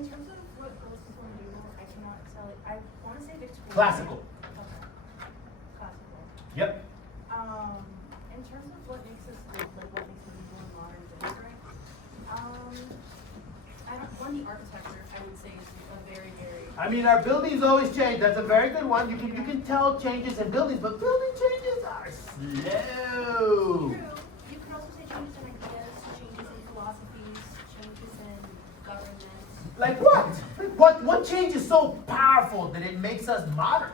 in terms of what goes before medieval, I cannot tell it. I want to say Victorian. Classical. Okay. Classical. Yep. In terms of what makes us like what makes medieval and modern different, I don't. One, the architecture I would say is a very, very. I mean, our buildings always change. That's a very good one. You can tell changes in buildings, but building changes are slow. True. You can also say changes in ideas, changes in philosophies, changes in government. Like what? What change is so powerful that it makes us modern?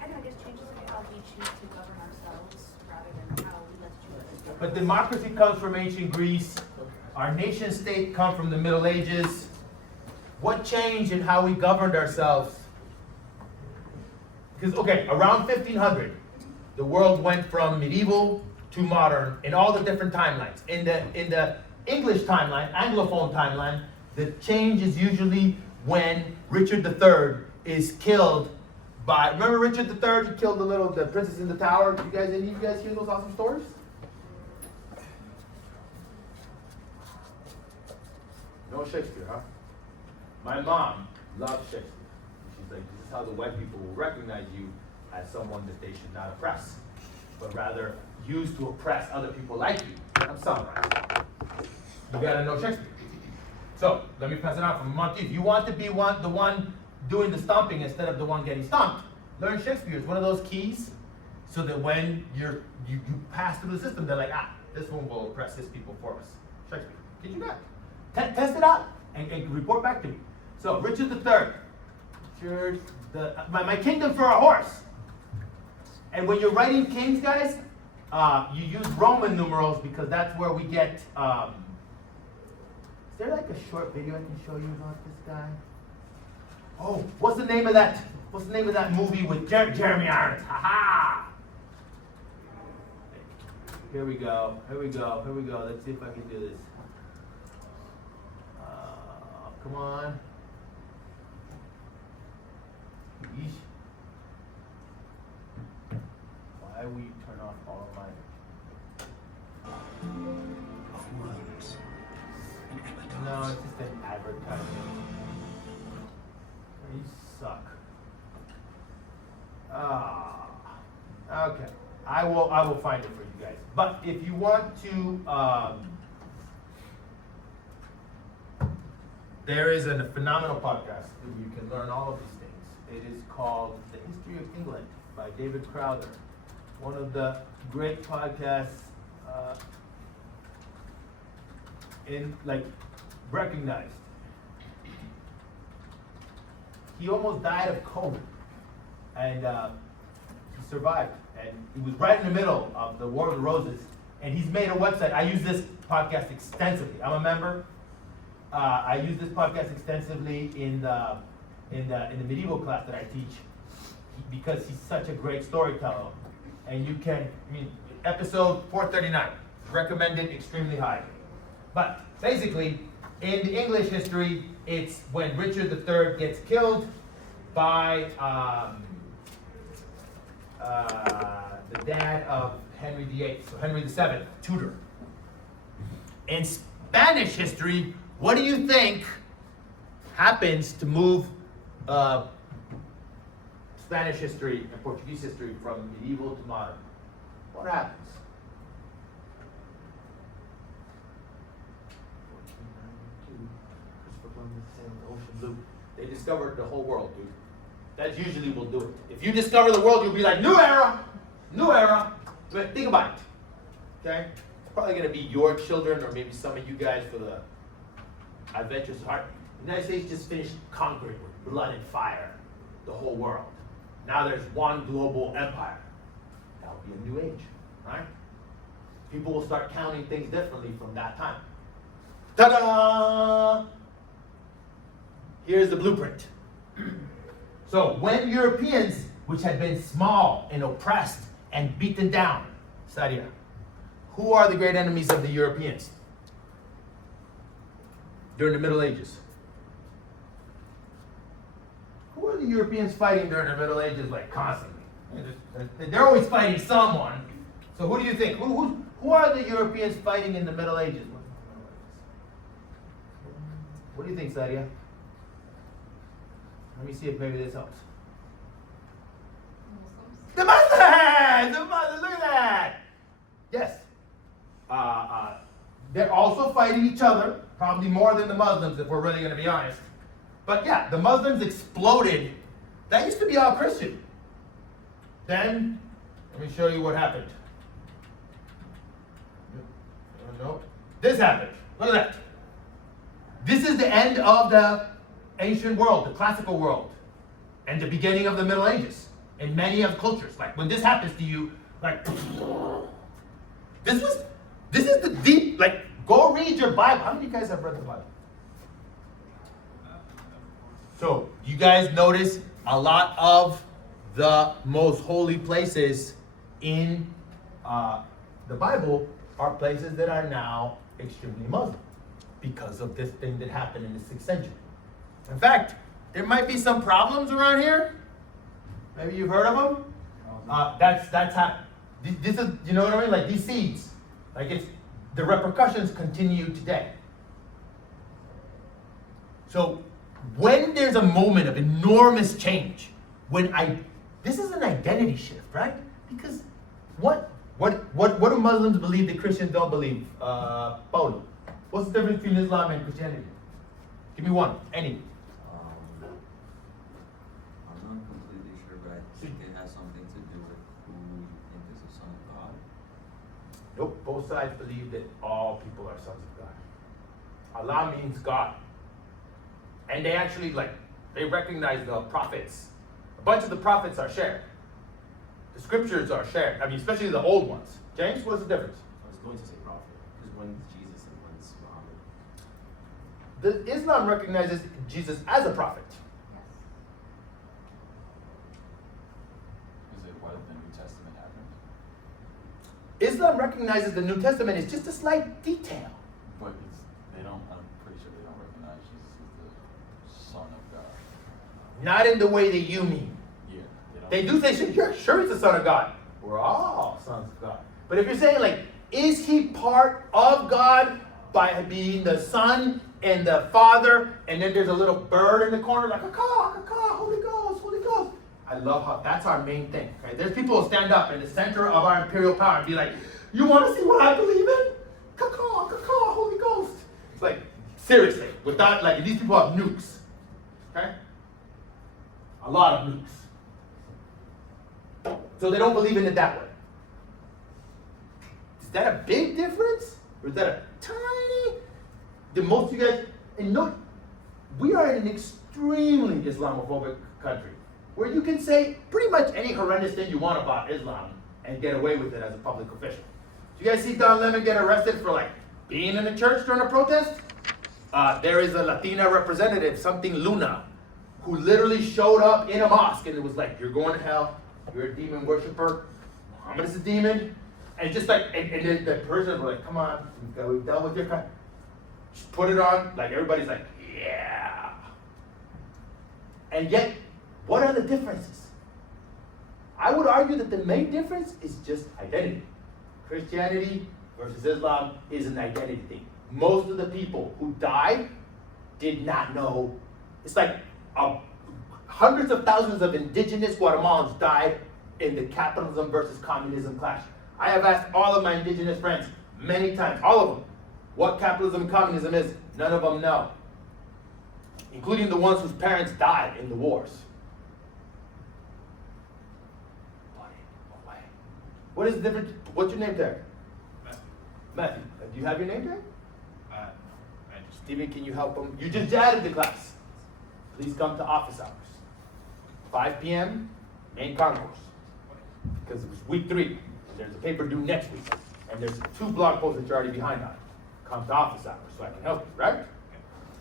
I know, I guess changes in how we choose to govern ourselves rather than how we let choose others. But democracy comes from ancient Greece. Our nation state come from the Middle Ages. What changed in how we governed ourselves? Because, okay, around 1500, the world went from medieval to modern in all the different timelines. In the English timeline, Anglophone timeline, the change is usually when Richard III is killed by, remember Richard III? He killed the princess in the tower. Any of you guys hear those awesome stories? No Shakespeare, huh? My mom loves Shakespeare. She's like, this is how the white people will recognize you as someone that they should not oppress, but rather use to oppress other people like you. I'm summarizing. You gotta know Shakespeare. So, let me pass it on from mom to you. If you want to be the one doing the stomping instead of the one getting stomped, learn Shakespeare. It's one of those keys so that when you pass through the system, they're like, this one will oppress his people for us. Shakespeare. Did you not? Test it out and report back to me. So, Richard III. My kingdom for a horse. And when you're writing kings, guys, you use Roman numerals because that's where we get. Is there like a short video I can show you about this guy? Oh, what's the name of that movie with Jeremy Irons? Ha ha! Here we go. Let's see if I can do this. Come on. Yeesh. Why will you turn off all of my... No, it's just an advertisement. You suck. Okay. I will find it for you guys. But if you want to, there is a phenomenal podcast where you can learn all of these things. It is called The History of England by David Crowther. One of the great podcasts recognized. He almost died of COVID, and he survived. And he was right in the middle of the War of the Roses. And he's made a website. I use this podcast extensively. I'm a member. I use this podcast extensively in the medieval class that I teach because he's such a great storyteller. And episode 439, recommended extremely high. But basically, in the English history, it's when Richard III gets killed by the dad of Henry VIII, so Henry VII, Tudor. In Spanish history, what do you think happens to move Spanish history and Portuguese history from medieval to modern? What happens? 1492, Christopher Columbus sailed the ocean blue. They discovered the whole world, dude. That usually will do it. If you discover the world, you'll be like, new era. But think about it. Okay? It's probably going to be your children or maybe some of you guys for the adventurous heart. The United States just finished conquering with blood and fire the whole world. Now there's one global empire. That will be a new age, right? People will start counting things differently from that time. Ta-da! Here's the blueprint. So when Europeans, which had been small and oppressed and beaten down, Sadia, who are the great enemies of the Europeans during the Middle Ages? Who are the Europeans fighting during the Middle Ages, like constantly? They're always fighting someone. So who do you think? Who are the Europeans fighting in the Middle Ages? What do you think, Sadia? Let me see if maybe this helps. Muslims. The Muslims! The Muslims, look at that! Yes. They're also fighting each other, probably more than the Muslims if we're really going to be honest. But yeah, the Muslims exploded. That used to be all Christian. Then, let me show you what happened. No. This happened. Look at that. This is the end of the ancient world, the classical world, and the beginning of the Middle Ages in many of cultures. Like when this happens to you, like this is the deep, like go read your Bible. How many of you guys have read the Bible? So you guys notice a lot of the most holy places in the Bible are places that are now extremely Muslim because of this thing that happened in the 6th century. In fact, there might be some problems around here. Maybe you've heard of them. That's how. This is, you know what I mean? Like these seeds, like it's the repercussions continue today. So when there's a moment of enormous change, this is an identity shift, right? Because what do Muslims believe that Christians don't believe? Paulo, what's the difference between Islam and Christianity? Give me one, any. I'm not completely sure, but I think it has something to do with who you think is the son of God. Nope, both sides believe that all people are sons of God. Allah means God. And they actually they recognize the prophets. A bunch of the prophets are shared. The scriptures are shared. I mean, especially the old ones. James, what's the difference? I was going to say prophet, because one's Jesus and one's Muhammad. The Islam recognizes Jesus as a prophet. Yes. Is it what the New Testament happened? Islam recognizes the New Testament is just a slight detail. But I'm pretty sure they don't recognize Jesus as the Son of God. Not in the way that you mean. Yeah. They do say, you're sure he's the son of God. We're all sons of God. But if you're saying is he part of God by being the son and the father, and then there's a little bird in the corner like, caw, Holy Ghost, Holy Ghost. I love how that's our main thing. Okay? There's people who stand up in the center of our imperial power and be like, you want to see what I believe in? Caw, Holy Ghost. It's like, seriously, without, these people have nukes. Okay? A lot of nukes. So they don't believe in it that way. Is that a big difference? Or is that a tiny? The most of you guys, and no, we are in an extremely Islamophobic country where you can say pretty much any horrendous thing you want about Islam and get away with it as a public official. Did you guys see Don Lemon get arrested for being in a church during a protest? There is a Latina representative, something Luna, who literally showed up in a mosque and it was like, you're going to hell, you're a demon worshiper, Muhammad is a demon, and just and then the person was like, come on, we've dealt with your kind. Just put it on, everybody's like, yeah. And yet, what are the differences? I would argue that the main difference is just identity. Christianity versus Islam is an identity thing. Most of the people who died did not know. It's hundreds of thousands of indigenous Guatemalans died in the capitalism versus communism clash. I have asked all of my indigenous friends many times, all of them, what capitalism and communism is. None of them know, including the ones whose parents died in the wars. What is the difference? What's your name tag? Matthew. Do you have your name tag? Stephen, can you help him? You just added the class. Please come to office hours. 5 p.m., main concourse. Because it was week 3, and there's a paper due next week. And there's 2 blog posts that you're already behind on. Come to office hours so I can help you, right?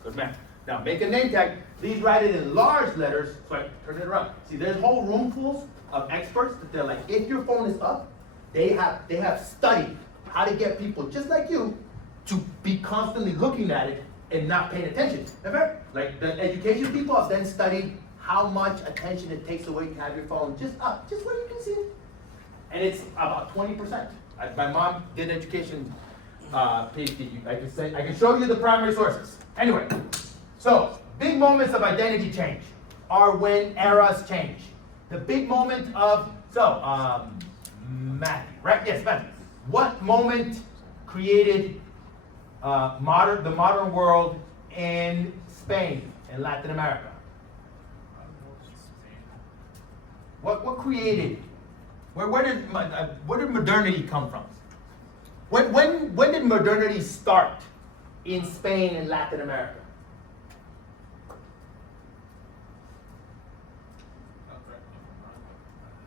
Good man. Now make a name tag. Please write it in large letters so I can turn it around. See, there's whole roomfuls of experts that they're like, if your phone is up, they have studied how to get people just like you to be constantly looking at it and not paying attention. In fact, the education people have then studied how much attention it takes away to have your phone just up, just where you can see it. and it's about 20%. My mom did education PhD. I can show you the primary sources. Anyway, so big moments of identity change are when eras change. The big moment of Matthew, right? Yes, Matthew. What moment created the modern world in Spain and Latin America? What created? Where did modernity come from? When did modernity start in Spain and Latin America?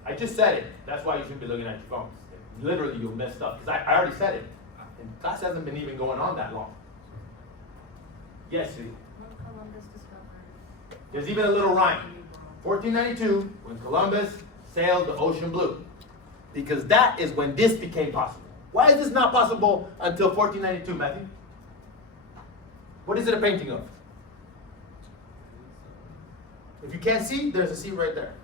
I just said it. That's why you should be looking at your phones. Literally, you'll miss stuff. Because I already said it. And class hasn't been even going on that long. Yes, Sue. When Columbus discovered. There's even a little rhyme. 1492, when Columbus sailed the ocean blue. Because that is when this became possible. Why is this not possible until 1492, Matthew? What is it a painting of? If you can't see, there's a C right there.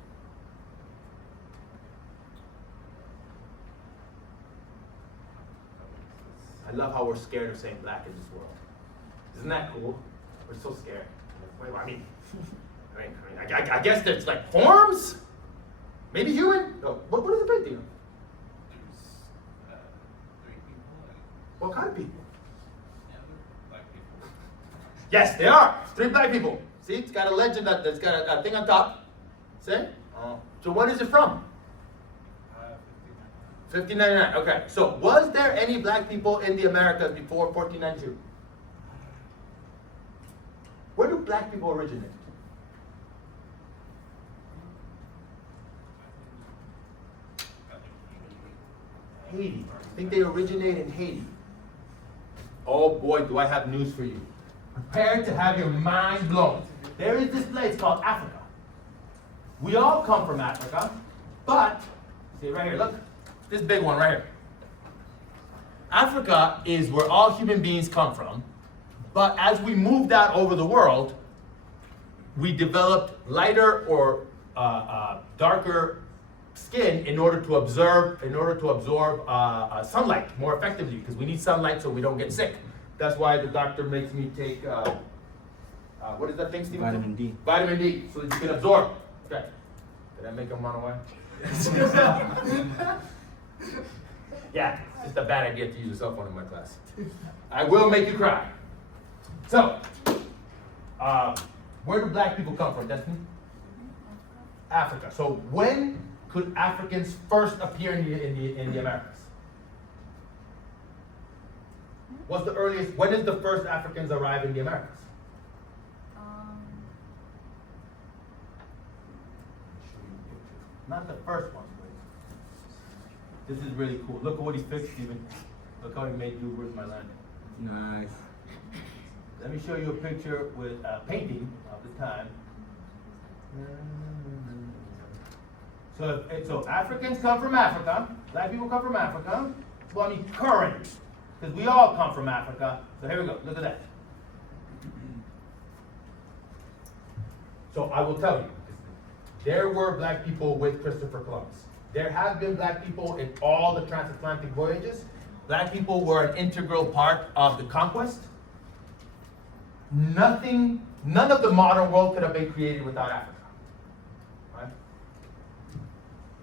I love how we're scared of saying black in this world. Isn't that cool? We're so scared. I guess there's like forms? Maybe human? No. What is it painting of? There's 3 people. What kind of people? Yeah, they're black people. Yes, they are. 3 black people. See, it's got a legend that's got a thing on top. See? So what is it from? 1599. Okay. So was there any black people in the Americas before 1492? Where do black people originate? Haiti. I think they originate in Haiti. Oh boy, do I have news for you. Prepare to have your mind blown. There is this place called Africa. We all come from Africa, but, see right here, look, this big one right here. Africa is where all human beings come from, but as we moved out over the world, we developed lighter or darker skin in order to absorb sunlight more effectively, because we need sunlight so we don't get sick. That's why the doctor makes me take what is that thing, Steven? Vitamin D. Vitamin D, so that you can absorb. Okay. Did I make him run away? Yeah, it's just a bad idea to use a cell phone in my class. I will make you cry. So, where do black people come from, Destiny? Africa. So when could Africans first appear in the Americas? What's the earliest? When did the first Africans arrive in the Americas? Not the first one, but this is really cool. Look at what he fixed, Steven. Look how he made do Where's My Land. Nice. Let me show you a picture with a painting of the time. So Africans come from Africa. Black people come from Africa. Well, I mean current, because we all come from Africa. So here we go. Look at that. So I will tell you, there were black people with Christopher Columbus. There have been black people in all the transatlantic voyages. Black people were an integral part of the conquest. None of the modern world could have been created without Africa. Right?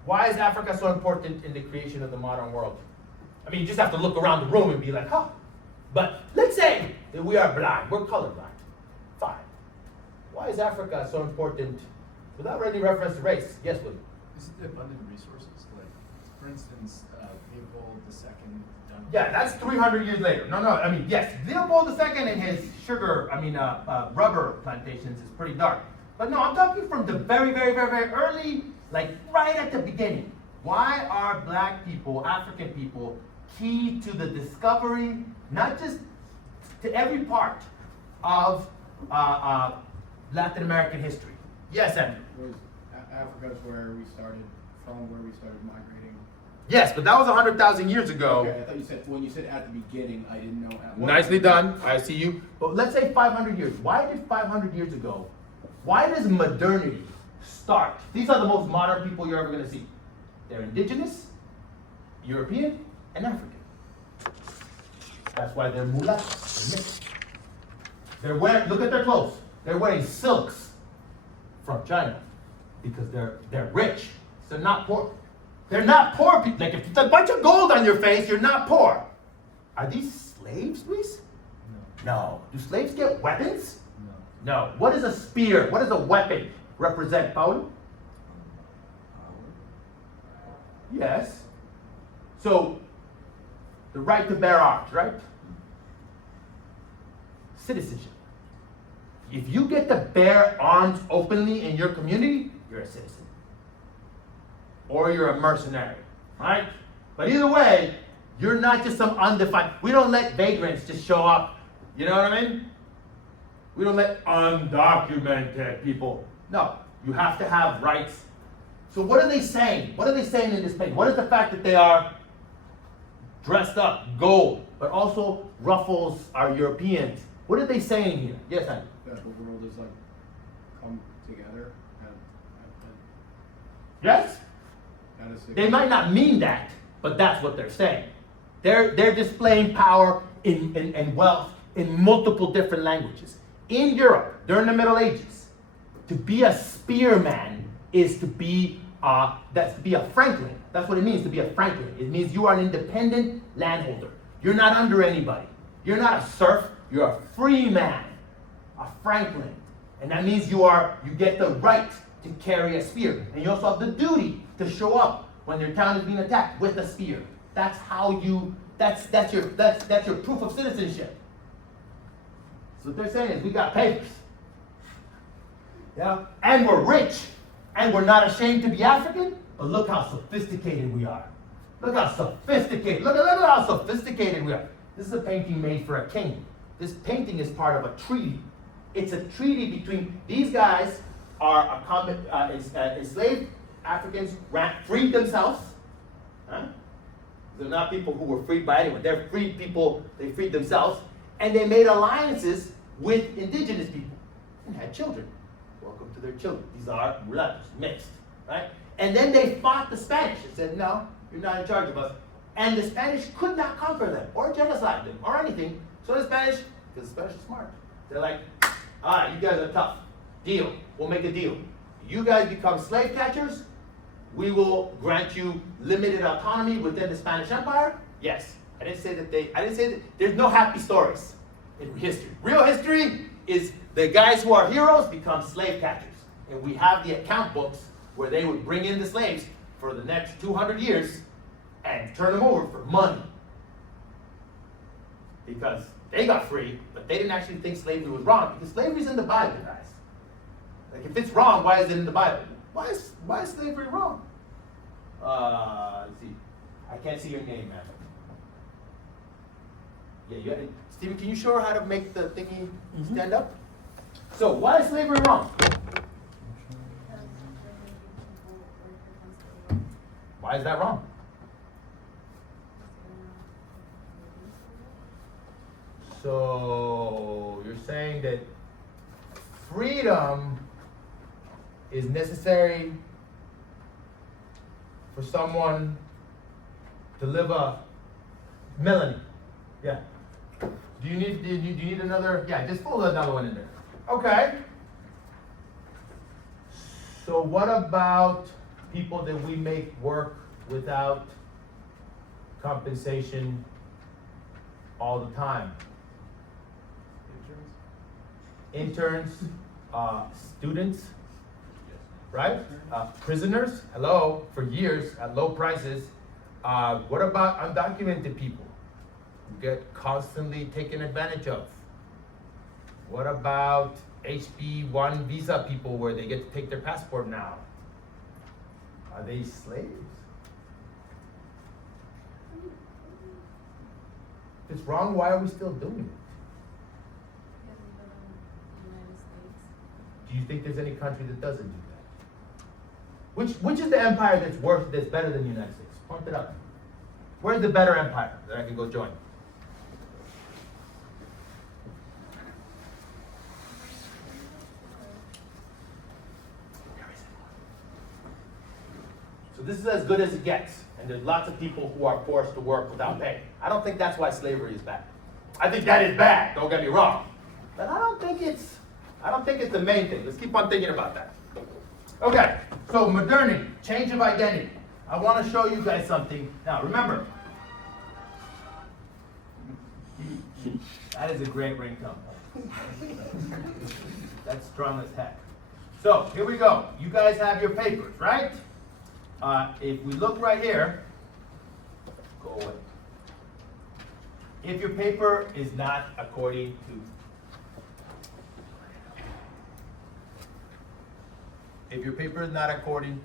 Why is Africa so important in the creation of the modern world? I mean, you just have to look around the room and be like, huh. But let's say that we are blind, we're colorblind. Fine. Why is Africa so important without any reference to race? Yes, William. Isn't there abundant resources? Like, for instance, Leopold II done. Yeah, that's 300 years later. No, I mean, yes, Leopold II and his rubber plantations is pretty dark. But no, I'm talking from the very, very, very, very early, like right at the beginning. Why are black people, African people, key to the discovery, not just to every part of Latin American history? Yes, Andrew. Africa's where we started migrating. Yes, but that was 100,000 years ago. Okay, I thought you said, when you said at the beginning, I didn't know at what. Nicely done. I see you. But let's say 500 years. Why did 500 years ago, why does modernity start? These are the most modern people you're ever going to see. They're indigenous. European and African. That's why they're mulattoes, they're mixed. They're wearing, look at their clothes. They're wearing silks from China because they're rich. They're not poor. They're not poor people. Like if it's a bunch of gold on your face, you're not poor. Are these slaves, Luis? No. Do slaves get weapons? No. No. What is a spear? What does a weapon represent, Paul? Yes. So, the right to bear arms, right? Citizenship. If you get to bear arms openly in your community, you're a citizen. Or you're a mercenary, right? But either way, you're not just some undefined. We don't let vagrants just show up. You know what I mean? We don't let undocumented people. No, you have to have rights. So what are they saying? What are they saying in this page? What is the fact that they are dressed up, gold, but also ruffles are Europeans? What are they saying here? Yes, Andy? That the world is like come together and Yes? that is They might not mean that, but that's what they're saying. They're displaying power and wealth in multiple different languages. In Europe, during the Middle Ages, to be a spearman is to be a franklin. That's what it means to be a franklin. It means you are an independent landholder. You're not under anybody. You're not a serf. You're a free man, a franklin, and that means you get the right to carry a spear, and you also have the duty to show up when your town is being attacked with a spear. That's how you. That's your proof of citizenship. So what they're saying is we got papers. Yeah, and we're rich, and we're not ashamed to be African. But look how sophisticated we are. Look how sophisticated. Look at how sophisticated we are. This is a painting made for a king. This painting is part of a treaty. It's a treaty between these guys are enslaved Africans freed themselves. Huh? They're not people who were freed by anyone. They're freed people. They freed themselves, and they made alliances with indigenous people and had children. Welcome to their children. These are mulattoes, mixed, right? And then they fought the Spanish and said, "No, you're not in charge of us." And the Spanish could not conquer them or genocide them or anything. So the Spanish, because the Spanish are smart, they're like, "All right, you guys are tough. Deal. We'll make a deal. You guys become slave catchers. We will grant you limited autonomy within the Spanish Empire." Yes. I didn't say that there's no happy stories in history. Real history is the guys who are heroes become slave catchers. And we have the account books where they would bring in the slaves for the next 200 years and turn them over for money. Because they got free, but they didn't actually think slavery was wrong, because slavery's in the Bible, guys. Like, if it's wrong, why is it in the Bible? Why is slavery wrong? Let's see. I can't see your name, man. Yeah, Stephen, can you show her how to make the thingy stand up? So, why is slavery wrong? Why is that wrong? So, you're saying that freedom is necessary for someone to live a Melanie. Yeah. Do you need another? Yeah, just fold another one in there. Okay. So what about people that we make work without compensation all the time? Interns, students, right? Prisoners, hello, for years at low prices. What about undocumented people who get constantly taken advantage of? What about HB1 visa people where they get to take their passport now? Are they slaves? If it's wrong, why are we still doing it? Do you think there's any country that doesn't do that? Which is the empire that's better than the United States? Point it up. Where's the better empire that I can go join? So this is as good as it gets. And and there's lots of people who are forced to work without pay. I don't think that's why slavery is bad. I think that is bad, don't get me wrong. But I don't think it's the main thing. Let's keep on thinking about that. Okay, so modernity, change of identity. I want to show you guys something. Now remember, that is a great ringtone. That's strong as heck. So here we go. You guys have your papers, right? If we look right here, go away. If your paper is not according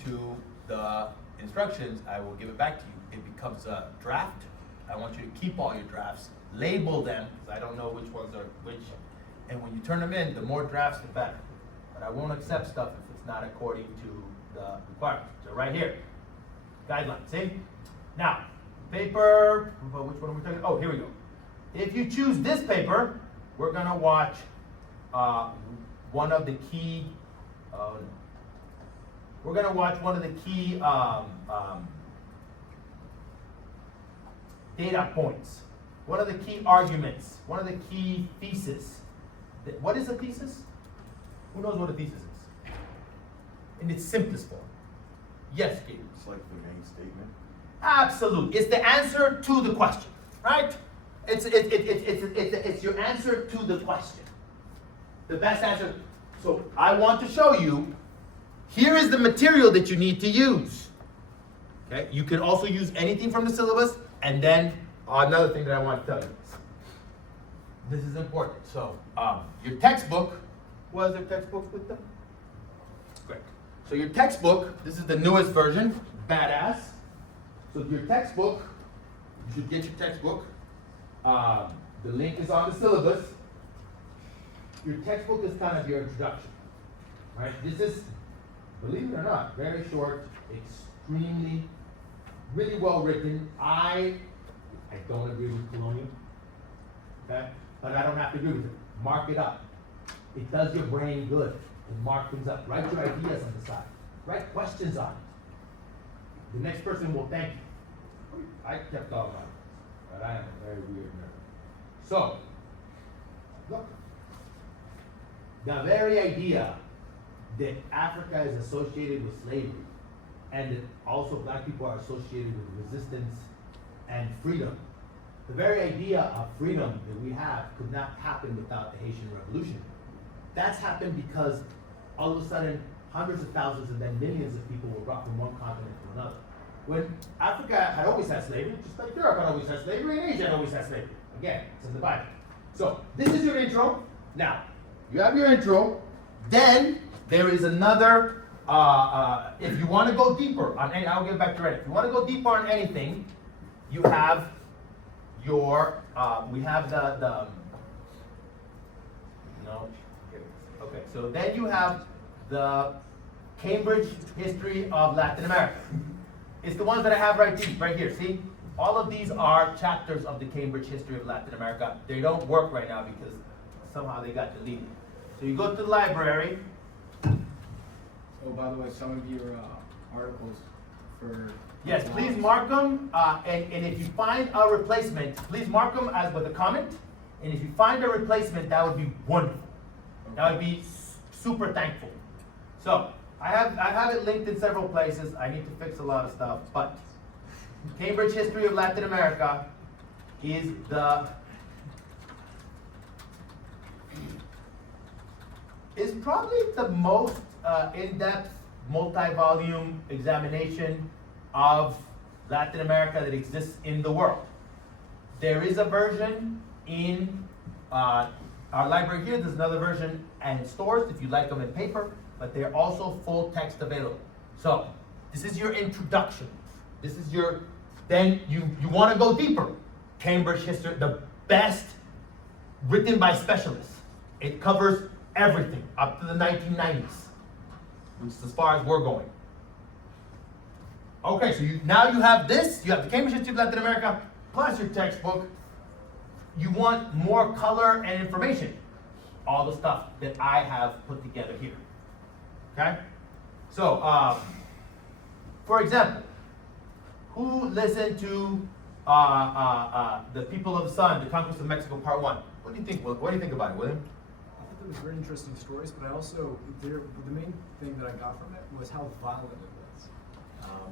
to the instructions, I will give it back to you. It becomes a draft. I want you to keep all your drafts, label them, because I don't know which ones are which. And when you turn them in, the more drafts, the better. But I won't accept stuff if it's not according to the requirements. So right here, guidelines, see? Now, paper, which one are we talking? Oh, here we go. If you choose this paper, we're gonna watch one of the key, data points, one of the key arguments, one of the key theses. What is a thesis? Who knows what a thesis is? In its simplest form. Yes, Gabe. It's like the main statement. Absolutely. It's the answer to the question, right? It's your answer to the question. The best answer. So I want to show you, here is the material that you need to use. Okay? You can also use anything from the syllabus, and then another thing that I want to tell you. This is important. So your textbook, was there textbooks with them? Great. So your textbook, this is the newest version, badass. So your textbook, you should get your textbook. The link is on the syllabus. Your textbook is kind of your introduction, right? This is, believe it or not, very short, extremely, really well written. I don't agree with Colonial, okay? But I don't have to agree with it. Mark it up. It does your brain good. And mark things up. Write your ideas on the side. Write questions on it. The next person will thank you. I kept all mine, but I am a very weird nerd. So, look. The very idea that Africa is associated with slavery, and that also black people are associated with resistance and freedom. The very idea of freedom that we have could not happen without the Haitian Revolution. That's happened because all of a sudden, hundreds of thousands and then millions of people were brought from one continent to another. When Africa had always had slavery, just like Europe had always had slavery, and Asia had always had slavery. Again, it's in the Bible. So, this is your intro. Now, you have your intro. Then, there is another, if you want to go deeper on any, I'll get back to it. If you want to go deeper on anything, you have your, we have no, okay, so then you have the Cambridge History of Latin America. It's the ones that I have right here, see? All of these are chapters of the Cambridge History of Latin America. They don't work right now because somehow they got deleted. So you go to the library. Oh, by the way, some of your articles for... Yes, please mark them, and if you find a replacement, please mark them as with a comment, and if you find a replacement, that would be wonderful. That would be super thankful. So, I have it linked in several places. I need to fix a lot of stuff, but Cambridge History of Latin America is probably the most in-depth, multi-volume examination of Latin America that exists in the world. There is a version in our library here. There's another version in stores if you like them in paper, but they're also full text available. So this is your introduction. This is your, then you want to go deeper. Cambridge History, the best written by specialists. It covers everything up to the 1990s, which is as far as we're going. Okay, so now you have this, you have the Cambridge History of Latin America, plus your textbook. You want more color and information. All the stuff that I have put together here. Okay? So, for example, who listened to The People of the Sun, The Conquest of Mexico, Part 1? What do you think? What do you think about it, William? I thought there was very interesting stories, but I also, the main thing that I got from it was how violent it was.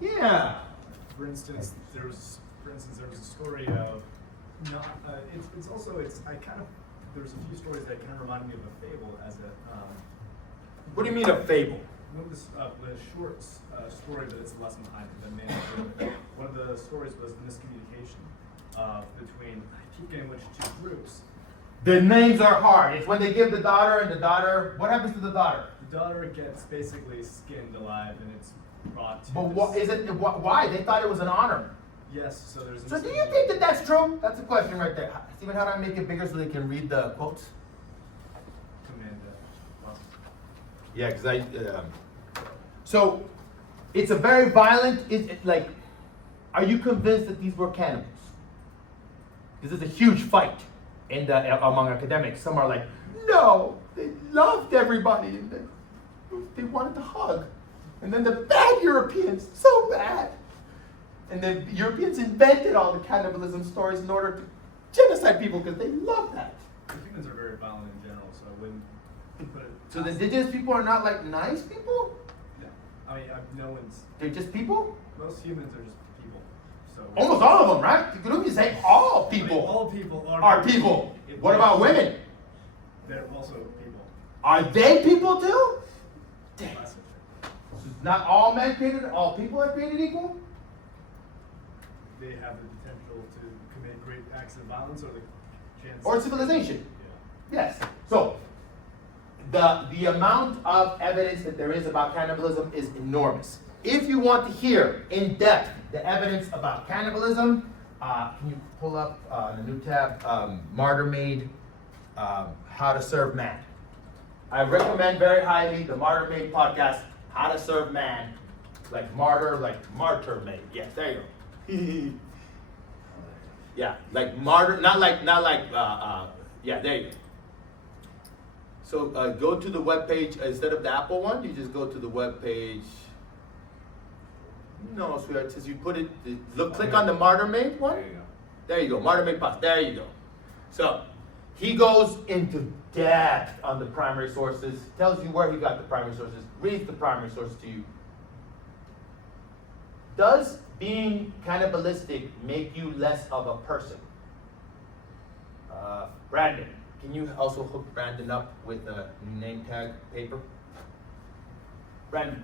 Yeah. For instance, there was a story of not. There's a few stories that kind of reminded me of a fable as a. What do you mean a fable? One of the short story, but it's a lesson behind it. The man, one of the stories was miscommunication between. I keep getting which two groups. The names are hard. It's when they give the daughter, and the daughter. What happens to the daughter? The daughter gets basically skinned alive, and it's brought to. But what is it? Why? They thought it was an honor. Yes. So there's. So do you think that that's true? That's a question right there. Steven, how do I make it bigger so they can read the quotes? Yeah, because so it's a very violent. Like, are you convinced that these were cannibals? This is a huge fight among academics. Some are like, no, they loved everybody and they wanted to hug. And then the bad Europeans, so bad. And the Europeans invented all the cannibalism stories in order to genocide people because they love that. The humans are very violent in general, so I wouldn't put it. So the indigenous people are not like nice people? Yeah. I mean, no one's. They're just people? Most humans are just people. So. Almost all of them, right? You could even say all I mean, people all people are people. If What they- about women? They're also people. Are they people too? Dang. That's it. So not all men created, all people are created equal? They have the potential to commit great acts of violence or the chance. Or civilization? Yeah. Yes. So the amount of evidence that there is about cannibalism is enormous. If you want to hear in depth the evidence about cannibalism, can you pull up the new tab, Martyr Made, How to Serve Man. I recommend very highly the Martyr Made podcast, How to Serve Man, like martyr made. Yes, there you go. Yeah, like martyr, not like, yeah, there you go. So go to the web page instead of the Apple one. You just go to the web page. No, sweetheart, it says you put it. Look, click on the Martyr Made one. There you go. There you go, Martyr Made Podcast. There you go. So he goes into depth on the primary sources. Tells you where he got the primary sources. Reads the primary sources to you. Does being cannibalistic make you less of a person? Brandon, can you also hook Brandon up with a name tag paper? Brandon,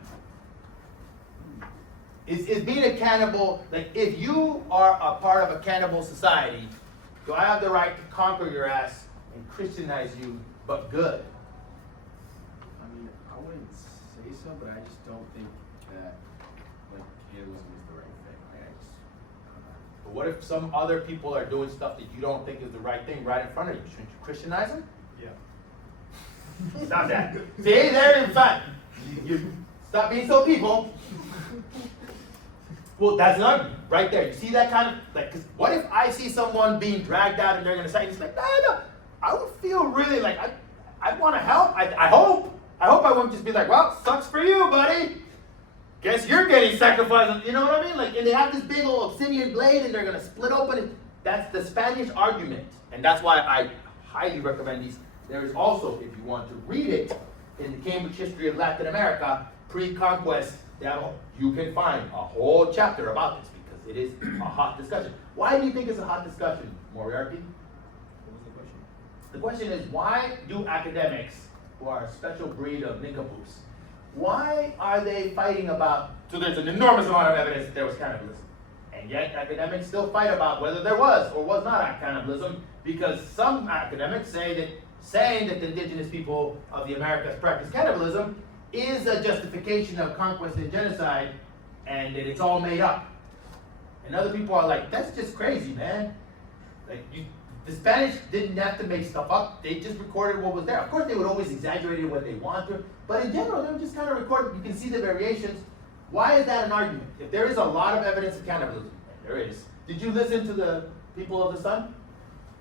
is being a cannibal, like if you are a part of a cannibal society, do I have the right to conquer your ass and Christianize you, but good? I mean, I wouldn't say so, but I just don't think that like cannibalism is the right thing. Like, I just, I don't know. But what if some other people are doing stuff that you don't think is the right thing right in front of you? Shouldn't you Christianize them? Yeah. Stop that. See, there in front. You stop being so people. Well, that's not right there. You see that kind of like? Cause what if I see someone being dragged out and they're gonna say, it's like, no. I would feel really like I want to help. I hope I won't just be like, well, sucks for you, buddy. Guess you're getting sacrificed. You know what I mean? Like, and they have this big old obsidian blade, and they're gonna split open. And that's the Spanish argument, and that's why I highly recommend these. There is also, if you want to read it, in the Cambridge History of Latin America, pre-conquest, you can find a whole chapter about this because it is a hot discussion. Why do you think it's a hot discussion, Moriarty? What was the question? The question is, why do academics, who are a special breed of nincompoops, why are they fighting about, so there's an enormous amount of evidence that there was cannibalism, and yet academics still fight about whether there was or was not cannibalism, because some academics say that saying that the indigenous people of the Americas practice cannibalism is a justification of conquest and genocide, and that it's all made up. And other people are like, that's just crazy, man. Like, the Spanish didn't have to make stuff up. They just recorded what was there. Of course, they would always exaggerate it when they want to, but in general, they would just kind of record. You can see the variations. Why is that an argument? If there is a lot of evidence of cannibalism, and there is, did you listen to the People of the Sun?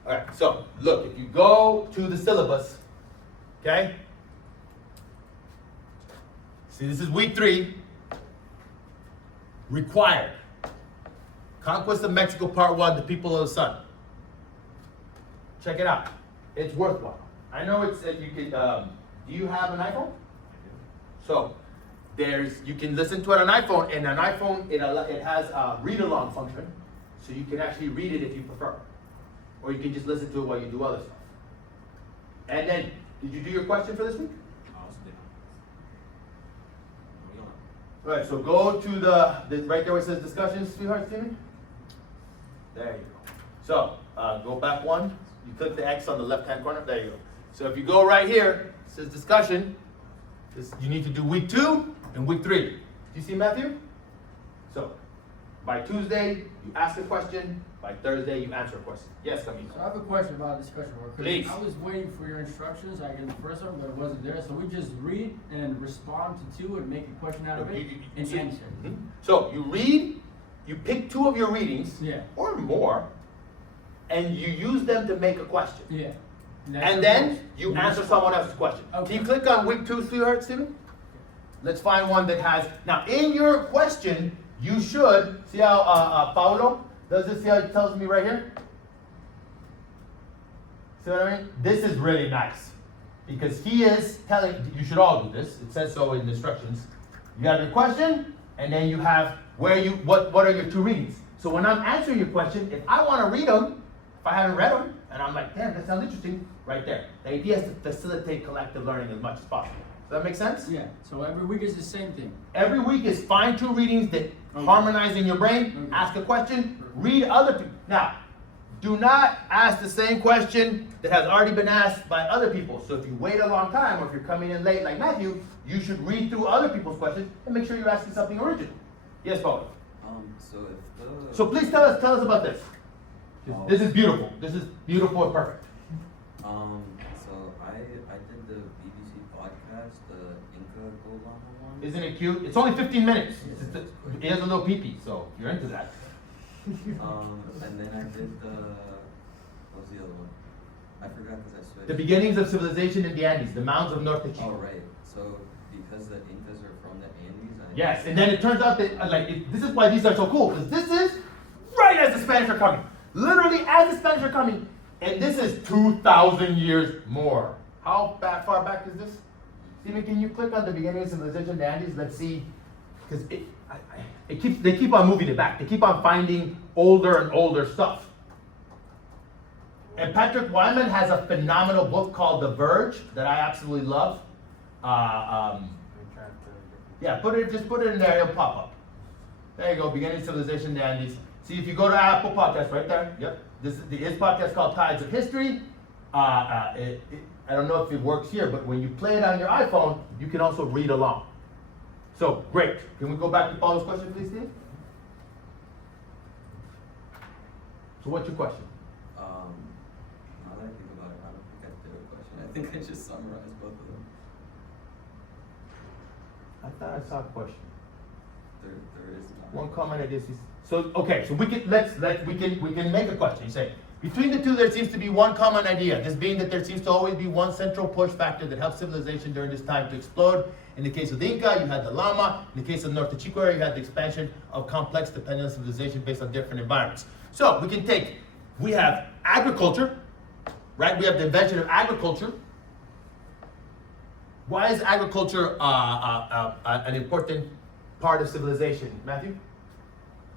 All right, so look, if you go to the syllabus, okay? See, this is week 3. Required. Conquest of Mexico Part 1, The People of the Sun. Check it out. It's worthwhile. I know it's, you could, do you have an iPhone? So, you can listen to it on iPhone, and on iPhone, it has a read-along function, so you can actually read it if you prefer. Or you can just listen to it while you do other stuff. And then, did you do your question for this week? All right, so go to the right there where it says discussion, sweetheart, Steven. There you go. So, go back one. You click the X on the left-hand corner. There you go. So if you go right here, it says discussion. You need to do week 2 and week 3. Do you see, Matthew? So, by Tuesday, you ask a question. By Thursday, you answer a question. Yes, Camilo. So I have a question about discussion work. 'Cause Please. I was waiting for your instructions. I get the first one, but it wasn't there. So we just read and respond to 2 and make a question out of it and answer. Mhm. So you read, you pick 2 of your readings, Yeah. or more, and you use them to make a question. Yeah. That's And the then rules. you answer someone else's question. Okay. Can you click on week 2, sweetheart, Steven? Let's find one that has, now in your question, you should, see how Paulo does this, see how it tells me right here? See what I mean? This is really nice. Because he is telling, you should all do this, it says so in the instructions. You have your question, and then you have what are your 2 readings. So when I'm answering your question, if I want to read them, if I haven't read them, and I'm like, damn, that sounds interesting, right there. The idea is to facilitate collective learning as much as possible. Does that make sense? Yeah. So every week is the same thing. Every week is find 2 readings that Okay. harmonize in your brain, Okay. ask a question, read other people. Now, do not ask the same question that has already been asked by other people. So if you wait a long time, or if you're coming in late like Matthew, you should read through other people's questions and make sure you're asking something original. Yes, Paul. So if the So please tell us about this. This is beautiful. This is beautiful and perfect. so I did the BBC podcast, the Inca Gold Llama one. Isn't it cute? It's only 15 minutes. It has a little pee-pee, so if you're into that. And then I did what was the other one? I forgot because I switched. The beginnings of civilization in the Andes, the mounds of Norte Chico. Oh right. So because the Incas are from the Andes. Yes, and then it turns out that this is why these are so cool, because this is right as the Spanish are coming. Literally as the Spanish are coming. And this is 2,000 years more. How far back is this? Steven, can you click on the beginning of civilization in the Andes? Let's see, because they keep on moving it back. They keep on finding older and older stuff. And Patrick Wyman has a phenomenal book called The Verge that I absolutely love. Yeah, just put it in there, it'll pop up. There you go, beginning of civilization in the Andes. See, if you go to Apple Podcasts right there, yep. His podcast called Tides of History. I don't know if it works here, but when you play it on your iPhone, you can also read along. So, great. Can we go back to Paulo's question, please, Steve? So what's your question? Now that I think about it, I don't think I did a question. I think I just summarized both of them. I thought I saw a question. There is not. One comment I did see. So okay, so we can make a question. You say, between the 2 there seems to be one common idea, this being that there seems to always be one central push factor that helps civilization during this time to explode. In the case of the Inca, you had the Llama. In the case of Norte Chico, you had the expansion of complex dependent civilization based on different environments. So we have agriculture, right? We have the invention of agriculture. Why is agriculture an important part of civilization, Matthew?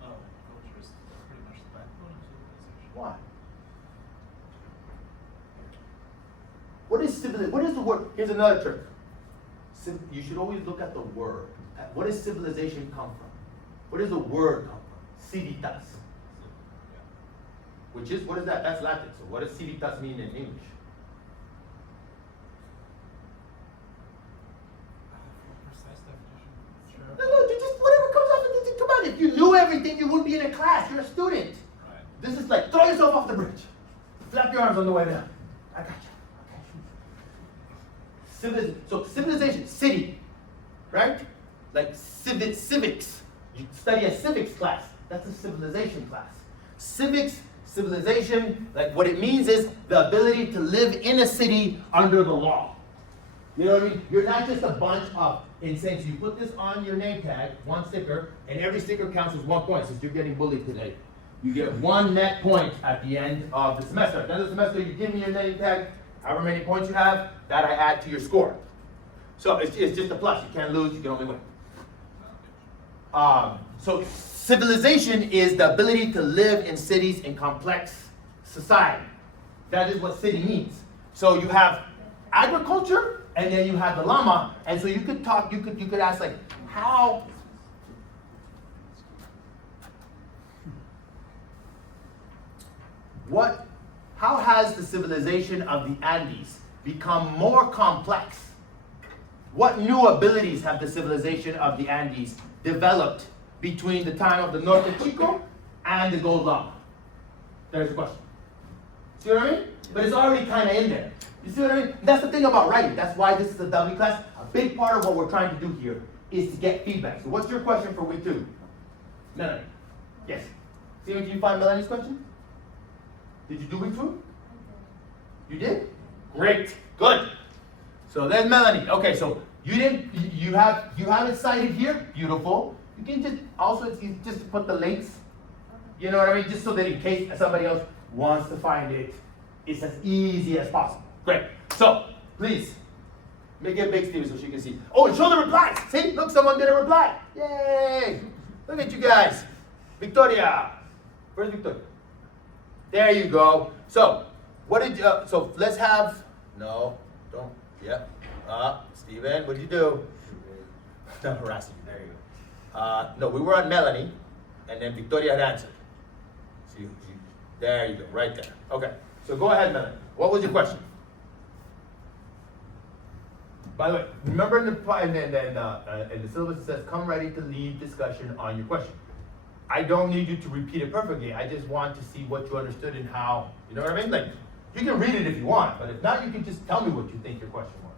Agriculture is pretty much the backbone of civilization. Why? What is civilization? What is the word? Here's another term. You should always look at the word. What does civilization come from? Where does the word come from? Civitas. Which is, what is that? That's Latin. So what does civitas mean in English? Precise definition. No, you just, whatever comes up, come on. If you knew everything, you wouldn't be in a class. You're a student. Right. This is like, throw yourself off the bridge. Flap your arms on the way down. I got you. Okay. So civilization, city, right? Like civics. You study a civics class. That's a civilization class. Civics, civilization, like what it means is the ability to live in a city under the law. You know what I mean? You're not just a bunch of insane. So you put this on your name tag, one sticker, and every sticker counts as 1 point since you're getting bullied today. You get 1 net point at the end of the semester. At the end of the semester, you give me your netting tag, however many points you have, that I add to your score. So it's just a plus. You can't lose, you can only win. So civilization is the ability to live in cities in complex society. That is what city means. So you have agriculture, and then you have the llama, and so you could talk, you could ask like, how has the civilization of the Andes become more complex? What new abilities have the civilization of the Andes developed between the time of the Norte Chico and the Gold Llama? There's a question. See what I mean? But it's already kind of in there. You see what I mean? That's the thing about writing. That's why this is a W class. A big part of what we're trying to do here is to get feedback. So what's your question for week 2? Melanie. Yes. Steven, can you find Melanie's question? Did you do week 2? You did? Great. Good. So there's Melanie. Okay, so you have it cited here. Beautiful. You can just also it's easy just to put the links. You know what I mean? Just so that in case somebody else wants to find it, it's as easy as possible. Great. So please make it big, Stevie, so she can see. Oh, and show the replies. See? Look, someone did a reply. Yay! Look at you guys. Victoria. Where's Victoria? There you go. So, what did you, so let's have, no, don't, yep. Steven, what did you do? I'm harassing you, there you go. No, we were on Melanie, and then Victoria had answered. See, there you go, right there. Okay, so go ahead, Melanie. What was your question? By the way, remember in the syllabus it says, come ready to lead discussion on your question. I don't need you to repeat it perfectly. I just want to see what you understood and how, you know what I mean? Like, you can read it if you want, but if not, you can just tell me what you think your question was.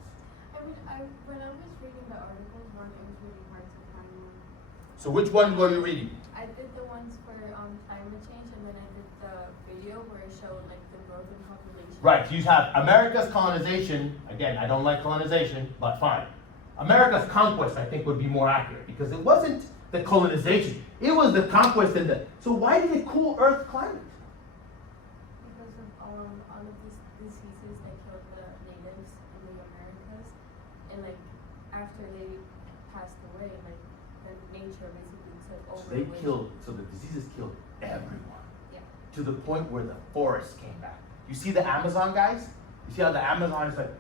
I mean, when I was reading the articles, one, it was really hard to find one. So which one were you reading? I did the ones for climate change, and then I did the video where it showed like the growth in population. Right, you have America's colonization. Again, I don't like colonization, but fine. America's conquest, I think, would be more accurate because it wasn't the colonization. It was the conquest and the, so why did it cool Earth climate? Because of all of these diseases that killed the natives in the Americas, and like after they passed away, like the nature basically took over. So they killed, so the diseases killed everyone. Yeah. To the point where the forests came back. You see the Amazon, guys? You see how the Amazon is like,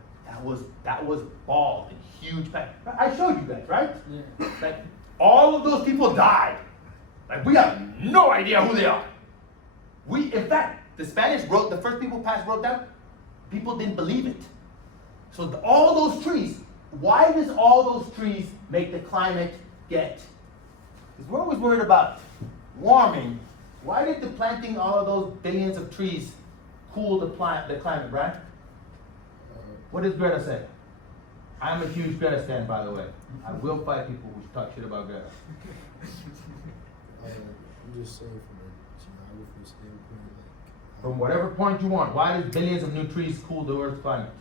that was bald and huge. I showed you guys, right? Yeah. Like, all of those people died. Like, we have no idea who they are. In fact, the Spanish the first people wrote down, people didn't believe it. So all those trees, why does all those trees make the climate get? Because we're always worried about warming. Why did the planting all of those billions of trees cool the climate, Brian? What does Greta say? I'm a huge Greta stan, by the way. I will fight people who talk shit about Greta. I'm just saying from a geography standpoint, like. From whatever point you want, why does billions of new trees cool the Earth's climate?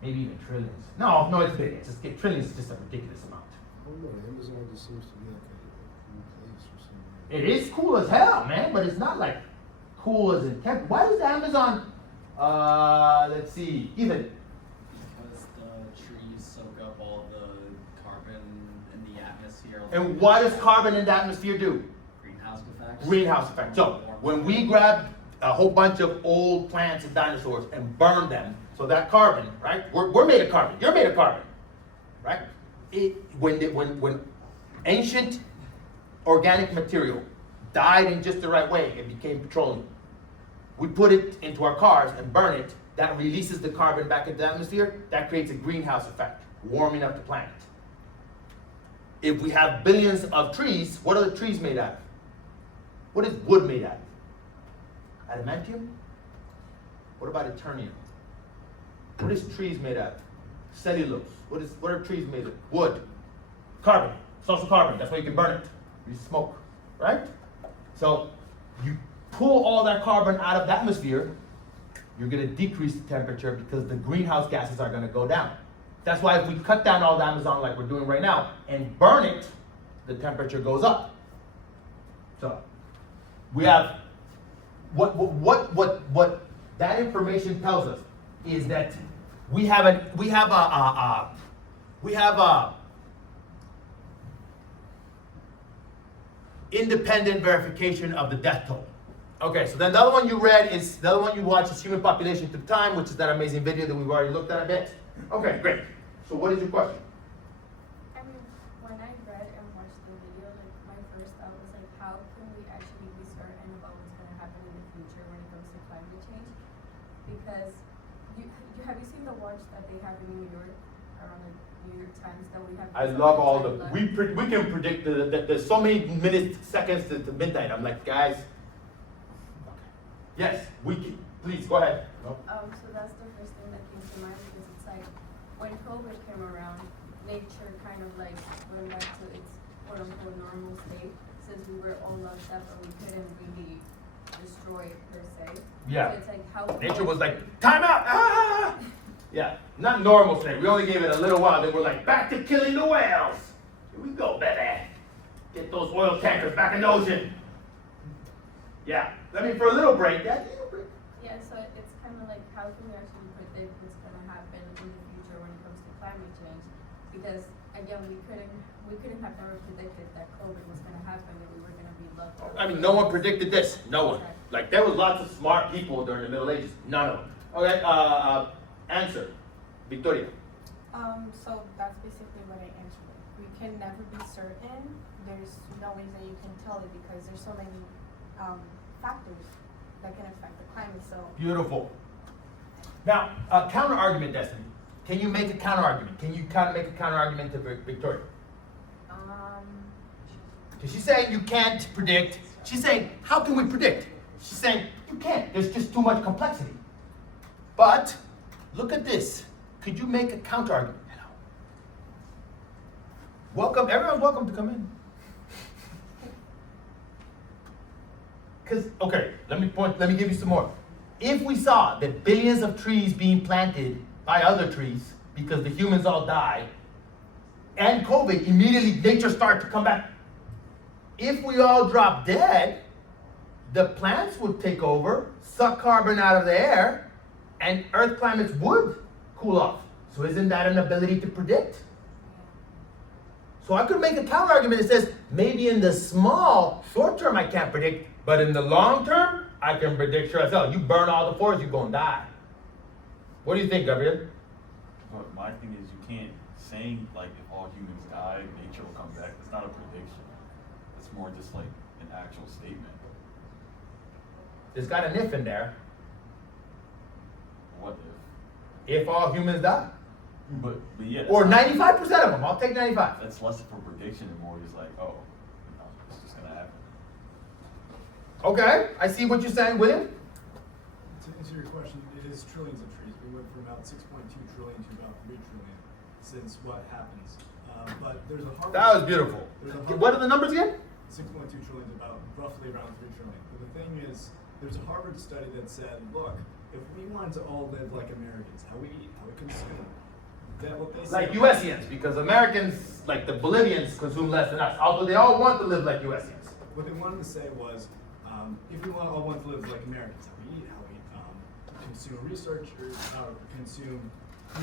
Maybe even trillions. No, it's billions. Trillions is just a ridiculous amount. I don't know, the Amazon just seems to be like a cool place or something. It is cool as hell, man, but it's not like cool as in temp. Why does the Amazon, let's see, even. Because the trees soak up all the carbon in the atmosphere. And what does carbon in the atmosphere do? Greenhouse effect. Greenhouse effect. So when we grab a whole bunch of old plants and dinosaurs and burn them, so that carbon, right? We're made of carbon. You're made of carbon, right? When ancient organic material died in just the right way, it became petroleum. We put it into our cars and burn it. That releases the carbon back into the atmosphere. That creates a greenhouse effect, warming up the planet. If we have billions of trees, what are the trees made out of? What is wood made out of? Adamantium? What about eternium? What is trees made out of? Cellulose. What are trees made of? Wood. Carbon. It's also carbon. That's why you can burn it. You smoke, right? So you pull all that carbon out of the atmosphere, you're going to decrease the temperature because the greenhouse gases are going to go down. That's why if we cut down all the Amazon like we're doing right now and burn it, the temperature goes up. So We have, what that information tells us is that we have a independent verification of the death toll. Okay, so then the other one you read is, the other one you watched is Human Population Through Time, which is that amazing video that we've already looked at a bit. Okay, great. So what is your question? I mean, when I read and watched the video, like my first thought was like, how can we actually be certain about what's gonna happen in the future when it comes to climate change? Because have you seen the watch that they have in New York, around the New York Times that we have? I love all the, we can predict there's so many minutes, seconds to midnight. I'm like, guys. Okay. Yes, we can, please, go ahead. No? So that's the first thing that came to mind because it's like, when COVID came around, nature kind of like went back to its quote unquote normal state since we were all locked up and we couldn't really destroy it per se. Yeah. So it's like how Nature was like, time out! Ah! Yeah, not normal state. We only gave it a little while. Then we're like, back to killing the whales. Here we go, baby. Get those oil tankers back in the ocean. Yeah, I mean, for a little break, Yeah, so it's kind of like how can we actually predict what's going to happen in the future when it comes to climate change? Because again, we couldn't have ever predicted that COVID was going to happen and we were going to be locked up. I mean, no one predicted this. No one. Like, there was lots of smart people during the Middle Ages. None of them. Okay, answer. Victoria. So that's basically what I answered. We can never be certain. There's no ways that you can tell it because there's so many factors that can affect the climate. So Beautiful. Now, counter argument, Destiny. Can you make a counter argument? Can you kind of make a counter argument to Victoria? Because she's saying you can't predict. She's saying, how can we predict? She's saying, you can't. There's just too much complexity. But, look at this. Could you make a counter argument? Welcome, everyone's welcome to come in. Because, okay, let me give you some more. If we saw that billions of trees being planted by other trees because the humans all die, and COVID, immediately nature started to come back. If we all drop dead, the plants would take over, suck carbon out of the air, and Earth climates would cool off. So isn't that an ability to predict? So I could make a counter argument that says, maybe in the small, short term I can't predict, but in the long term, I can predict sure as hell. You burn all the forests, you're gonna die. What do you think, Gabriel? But my thing is, you can't say like if all humans die, nature will come back. It's not a prediction. It's more just like an actual statement. It's got an if in there. What If all humans die. if? But yeah. Or that's 95% of them. I'll take 95. That's less of a prediction and more just like, oh, you know, it's just gonna happen. Okay, I see what you're saying, William. To answer your question, it is trillions of trees. We went from about 6.2 trillion to about 3 trillion since what happens. But there's a Harvard. That was beautiful. What are the numbers again? 6.2 trillion is about roughly around 3 trillion. But the thing is, there's a Harvard study that said, look, if we wanted to all live like Americans, how we eat, how we consume, that what they Like said. USians, because Americans, like the Bolivians, consume less than us. Although they all want to live like USians. What they wanted to say was, if we all want to live like Americans, how we eat, how we consume research, or consume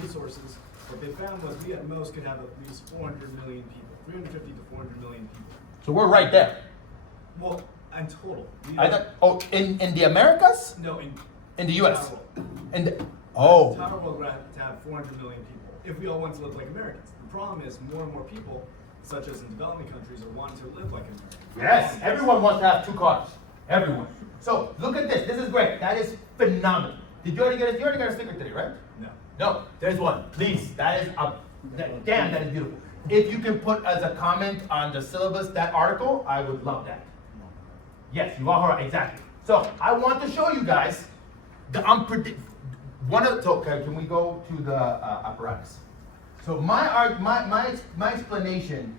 resources, what they found was we at most could have at least 400 million people, 350 to 400 million people. So we're right there. Well, in total. In the Americas? No, In the US? Total. In the, The oh. entire world would have to have 400 million people if we all want to live like Americans. The problem is more and more people, such as in developing countries, are wanting to live like Americans. Yes, everyone wants to have 2 cars. Everyone. So look at this. This is great. That is phenomenal. Did you already get a sticker today, right? No. No, there's one. Please. That is damn, that is beautiful. If you can put as a comment on the syllabus that article, I would love that. Yes, you are right, exactly. So I want to show you guys the okay, can we go to the apparatus? So my explanation,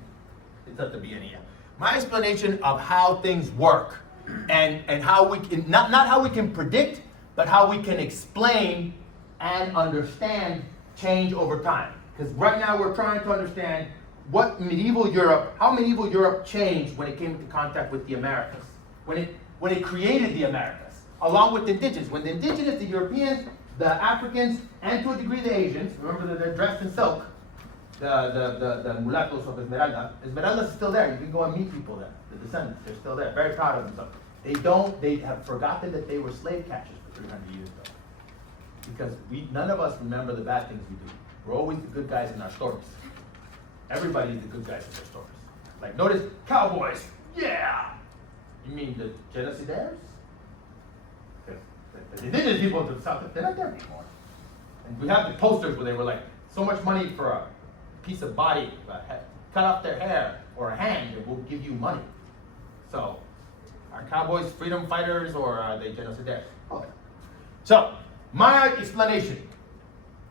it's at the beginning, yeah. My explanation of how things work and how we can, not how we can predict, but how we can explain and understand change over time. Because right now we're trying to understand how medieval Europe changed when it came into contact with the Americas. When when it created the Americas, along with the indigenous. When the indigenous, the Europeans, the Africans, and to a degree the Asians, remember that they're dressed in silk, the mulattoes of Esmeralda. Esmeralda's still there. You can go and meet people there. The descendants, they're still there, very proud of themselves. They have forgotten that they were slave catchers for 300 years ago. Because none of us remember the bad things we do. We're always the good guys in our stories. Everybody's the good guys in their stories. Like, notice, cowboys, yeah! You mean the genocidaires? The indigenous people to the south, they're not there anymore. And we have the posters where they were like, so much money for a piece of body, cut off their hair, or a hand, and we'll give you money. So, are cowboys freedom fighters, or are they genocidaires? Okay. So, my explanation,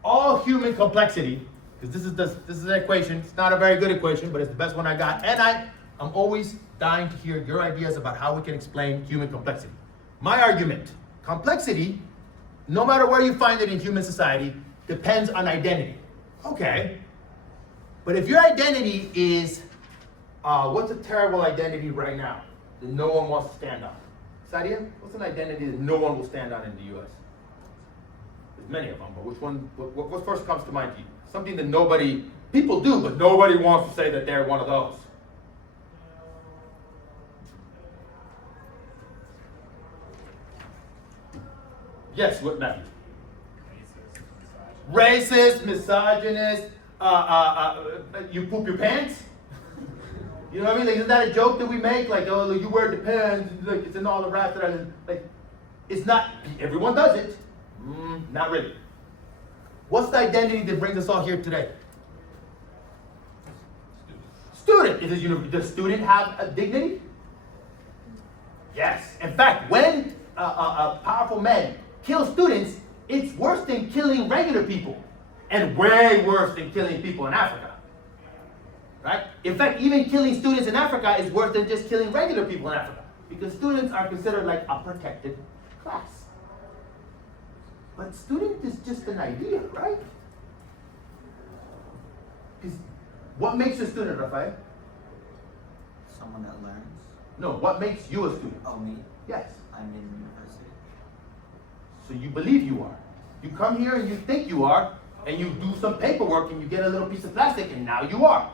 all human complexity, because this is an equation, it's not a very good equation, but it's the best one I got, and I'm always dying to hear your ideas about how we can explain human complexity. My argument, complexity, no matter where you find it in human society, depends on identity. Okay, but if your identity is, what's a terrible identity right now that no one wants to stand on? Sadia, what's an identity that no one will stand on in the US? There's many of them, but which one, what first comes to mind to you? Something that people do, but nobody wants to say that they're one of those. Yes, what Matthew? Racist, misogynist, you poop your pants? You know what I mean? Like, isn't that a joke that we make? Like, oh, you wear the pants, like, it's in all the raps that are, like, it's not, everyone does it. Not really. What's the identity that brings us all here today? Student. Does student have a dignity? Yes. In fact, when powerful men kill students, it's worse than killing regular people, and way worse than killing people in Africa. Right? In fact, even killing students in Africa is worse than just killing regular people in Africa, because students are considered like a protected class. But student is just an idea, right? Because what makes a student, Rafael? Someone that learns. No, what makes you a student? Oh, me? Yes. I'm in university. So you believe you are. You come here and you think you are, and you do some paperwork and you get a little piece of plastic and now you are.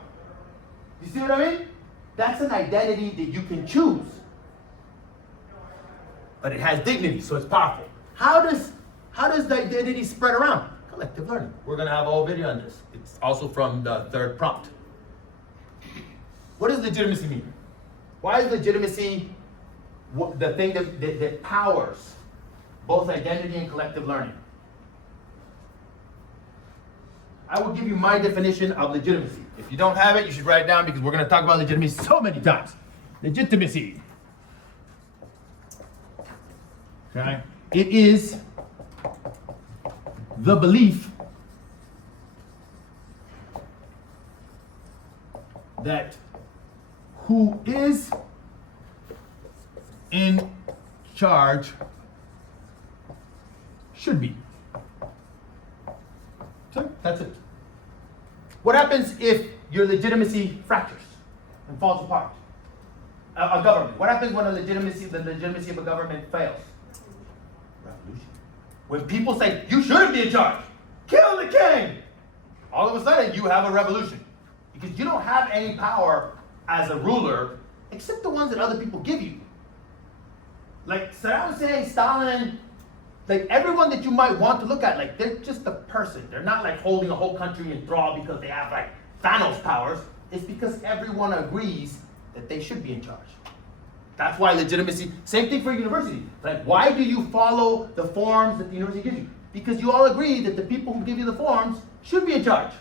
You see what I mean? That's an identity that you can choose. But it has dignity, so it's powerful. How does the identity spread around? Collective learning. We're gonna have a whole video on this. It's also from the third prompt. What does legitimacy mean? Why is legitimacy the thing that powers both identity and collective learning? I will give you my definition of legitimacy. If you don't have it, you should write it down because we're going to talk about legitimacy so many times. Legitimacy. Okay? It is the belief that who is in charge should be. So that's it. What happens if your legitimacy fractures and falls apart? A government. What happens when the legitimacy of a government fails? Revolution. When people say, you shouldn't be in charge, kill the king, all of a sudden you have a revolution. Because you don't have any power as a ruler except the ones that other people give you. Like Saddam Hussein, Stalin, like everyone that you might want to look at, like they're just a person. They're not like holding a whole country in thrall because they have like Thanos powers. It's because everyone agrees that they should be in charge. That's why legitimacy, same thing for a university. Like why do you follow the forms that the university gives you? Because you all agree that the people who give you the forms should be in charge.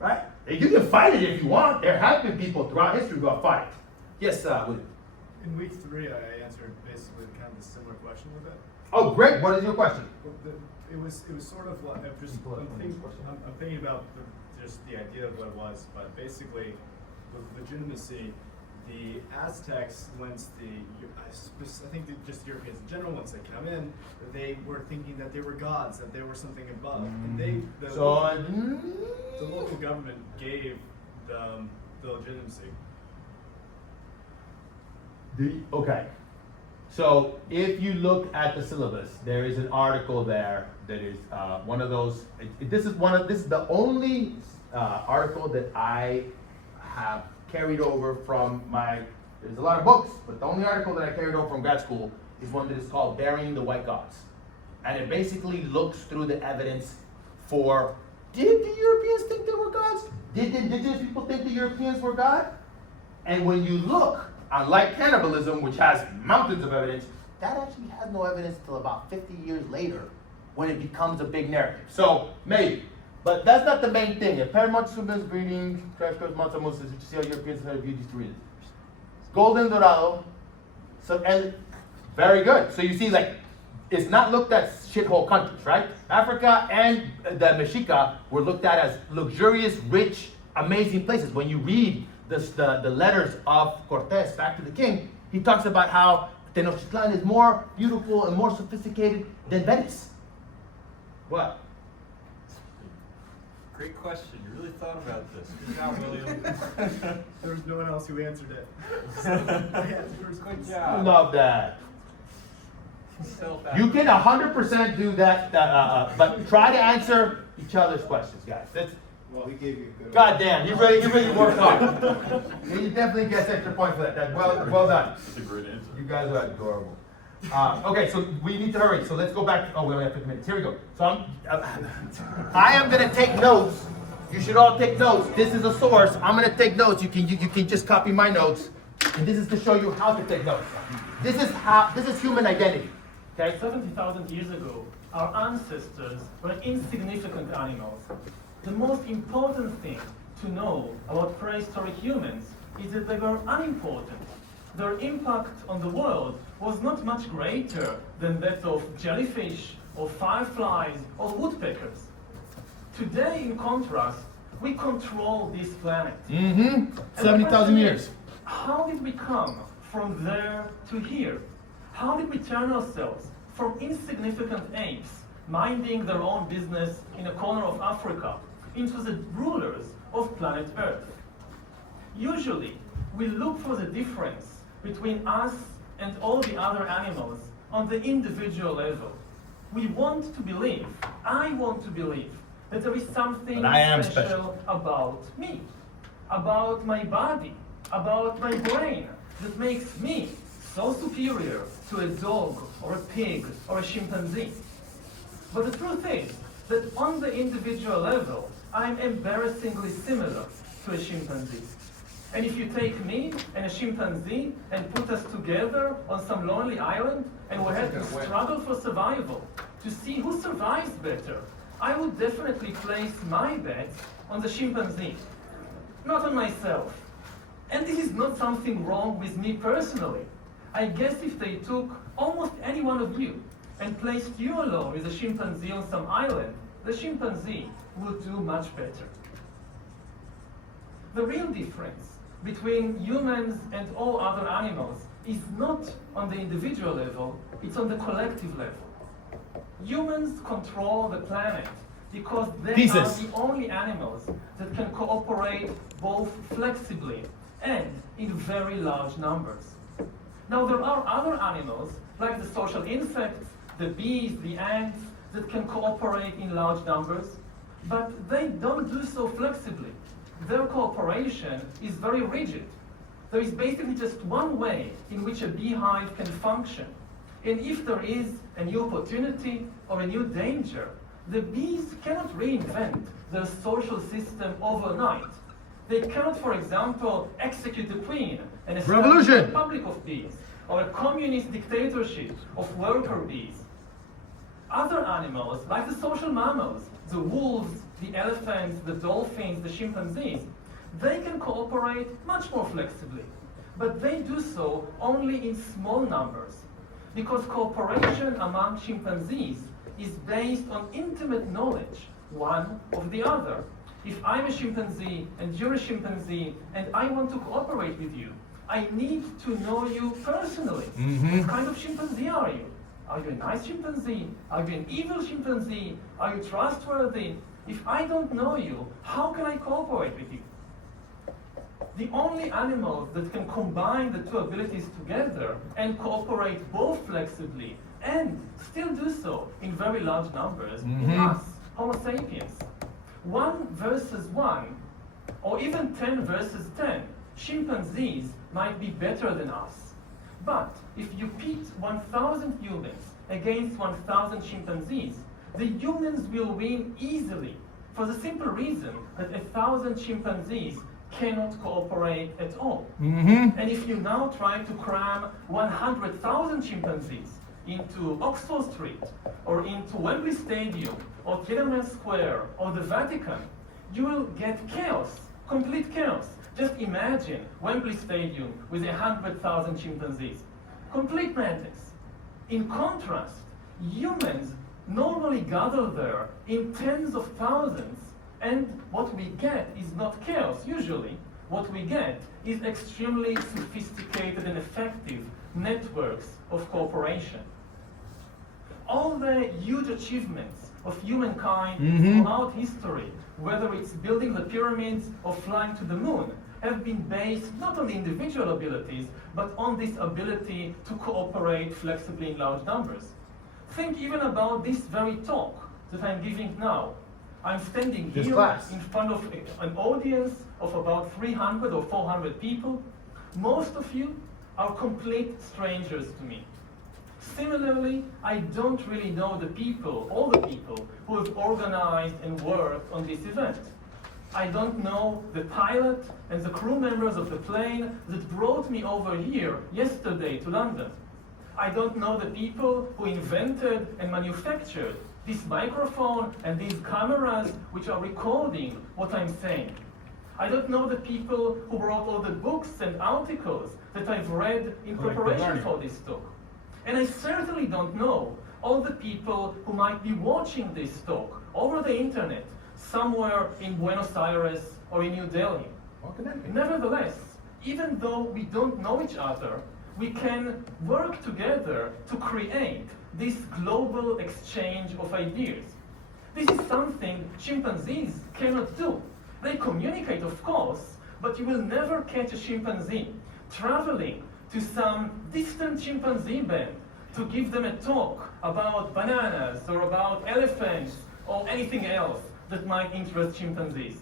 Right? You can fight it if you want. There have been people throughout history who have fought it. Yes, William. In week 3, I answered basically kind of a similar question with it. Oh, great. What is your question? Well, it was sort of like I'm thinking about just the idea of what it was, but basically with legitimacy, the Aztecs, once I think just Europeans in general, once they come in, they were thinking that they were gods, that they were something above, and the local government gave them the legitimacy. Okay. So if you look at the syllabus, there is an article there that is one of those. This is the only article that I have carried over from my. There's a lot of books, but the only article that I carried over from grad school is one that is called "Burying the White Gods," and it basically looks through the evidence for. Did the Europeans think they were gods? Did the indigenous people think the Europeans were God? And when you look, unlike cannibalism, which has mountains of evidence, that actually has no evidence till about 50 years later when it becomes a big narrative. So, maybe. But that's not the main thing. A paramount humans breeding, crash course, Mata Moses, which you see how Europeans have viewed these two regions. Golden Dorado, so, and very good. So you see, like, it's not looked at shithole countries, right? Africa and the Mexica were looked at as luxurious, rich, amazing places. When you read the letters of Cortés back to the king, he talks about how Tenochtitlan is more beautiful and more sophisticated than Venice. What? Great question. You really thought about this. Good job, William. There was no one else who answered it. Good I job. love that. You can 100% do that, but try to answer each other's questions, guys. That's, Well, he gave you a good. God damn, you really worked hard. You definitely get extra point for that. That's well done. That's a great answer. You guys are adorable. Okay, so we need to hurry. So let's go back. Oh, we only have 50 minutes. Here we go. So I am gonna take notes. You should all take notes. This is a source. I'm gonna take notes. You can just copy my notes, and this is to show you how to take notes. This is human identity. Okay. 70,000 years ago, our ancestors were insignificant animals. The most important thing to know about prehistoric humans is that they were unimportant. Their impact on the world was not much greater than that of jellyfish, or fireflies, or woodpeckers. Today, in contrast, we control this planet. Mm-hmm. And the 70,000 question years. is, how did we come from there to here? How did we turn ourselves from insignificant apes, minding their own business in a corner of Africa, into the rulers of planet Earth? Usually, we look for the difference between us and all the other animals on the individual level. We want to believe, I want to believe, that there is something But I am special about me, about my body, about my brain, that makes me so superior to a dog or a pig or a chimpanzee. But the truth is that on the individual level, I'm embarrassingly similar to a chimpanzee. And if you take me and a chimpanzee and put us together on some lonely island and we had to struggle for survival to see who survives better, I would definitely place my bets on the chimpanzee, not on myself. And this is not something wrong with me personally. I guess if they took almost any one of you and placed you alone with a chimpanzee on some island, the chimpanzee would do much better. The real difference between humans and all other animals is not on the individual level, it's on the collective level. Humans control the planet because they are the only animals that can cooperate both flexibly and in very large numbers. Now there are other animals, like the social insects, the bees, the ants, that can cooperate in large numbers, but they don't do so flexibly. Their cooperation is very rigid. There is basically just one way in which a beehive can function. And if there is a new opportunity or a new danger, the bees cannot reinvent their social system overnight. They cannot, for example, execute the queen and establish a republic of bees, or a communist dictatorship of worker bees. Other animals, like the social mammals, the wolves, the elephants, the dolphins, the chimpanzees, they can cooperate much more flexibly. But they do so only in small numbers, because cooperation among chimpanzees is based on intimate knowledge, one of the other. If I'm a chimpanzee and you're a chimpanzee and I want to cooperate with you, I need to know you personally. What kind of chimpanzee are you? Are you a nice chimpanzee? Are you an evil chimpanzee? Are you trustworthy? If I don't know you, how can I cooperate with you? the only animals that can combine the two abilities together and cooperate both flexibly and still do so in very large numbers is us, Homo sapiens. 1 versus 1, or even 10 versus 10, chimpanzees might be better than us. But if you pit 1,000 humans against 1,000 chimpanzees, the humans will win easily for the simple reason that 1,000 chimpanzees cannot cooperate at all. And if you now try to cram 100,000 chimpanzees into Oxford Street, or into Wembley Stadium, or Tiananmen Square, or the Vatican, you will get chaos, complete chaos. Just imagine Wembley Stadium with 100,000 chimpanzees. Complete madness. In contrast, humans normally gather there in tens of thousands, and what we get is not chaos usually. What we get is extremely sophisticated and effective networks of cooperation. All the huge achievements of humankind throughout history, whether it's building the pyramids or flying to the moon, have been based not on the individual abilities, but on this ability to cooperate flexibly in large numbers. Think even about this very talk that I'm giving now. I'm standing This here class. in front of an audience of about 300 or 400 people. Most of you are complete strangers to me. Similarly, I don't really know the people, all the people who have organized and worked on this event. I don't know the pilot and the crew members of the plane that brought me over here yesterday to London. I don't know the people who invented and manufactured this microphone and these cameras which are recording what I'm saying. I don't know the people who wrote all the books and articles that I've read in preparation for this talk. And I certainly don't know all the people who might be watching this talk over the internet somewhere in Buenos Aires or in New Delhi. Nevertheless, even though we don't know each other, we can work together to create this global exchange of ideas. This is something chimpanzees cannot do. They communicate, of course, but you will never catch a chimpanzee traveling to some distant chimpanzee band to give them a talk about bananas or about elephants or anything else that might interest chimpanzees.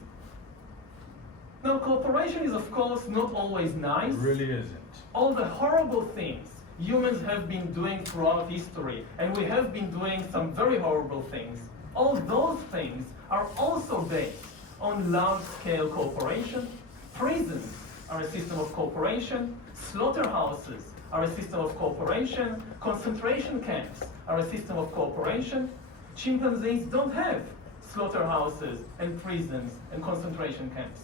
Now, cooperation is, of course, not always nice. It really isn't. All the horrible things humans have been doing throughout history, and we have been doing some very horrible things, all those things are also based on large-scale cooperation. Prisons are a system of cooperation. Slaughterhouses are a system of cooperation. Concentration camps are a system of cooperation. Chimpanzees don't have slaughterhouses and prisons and concentration camps.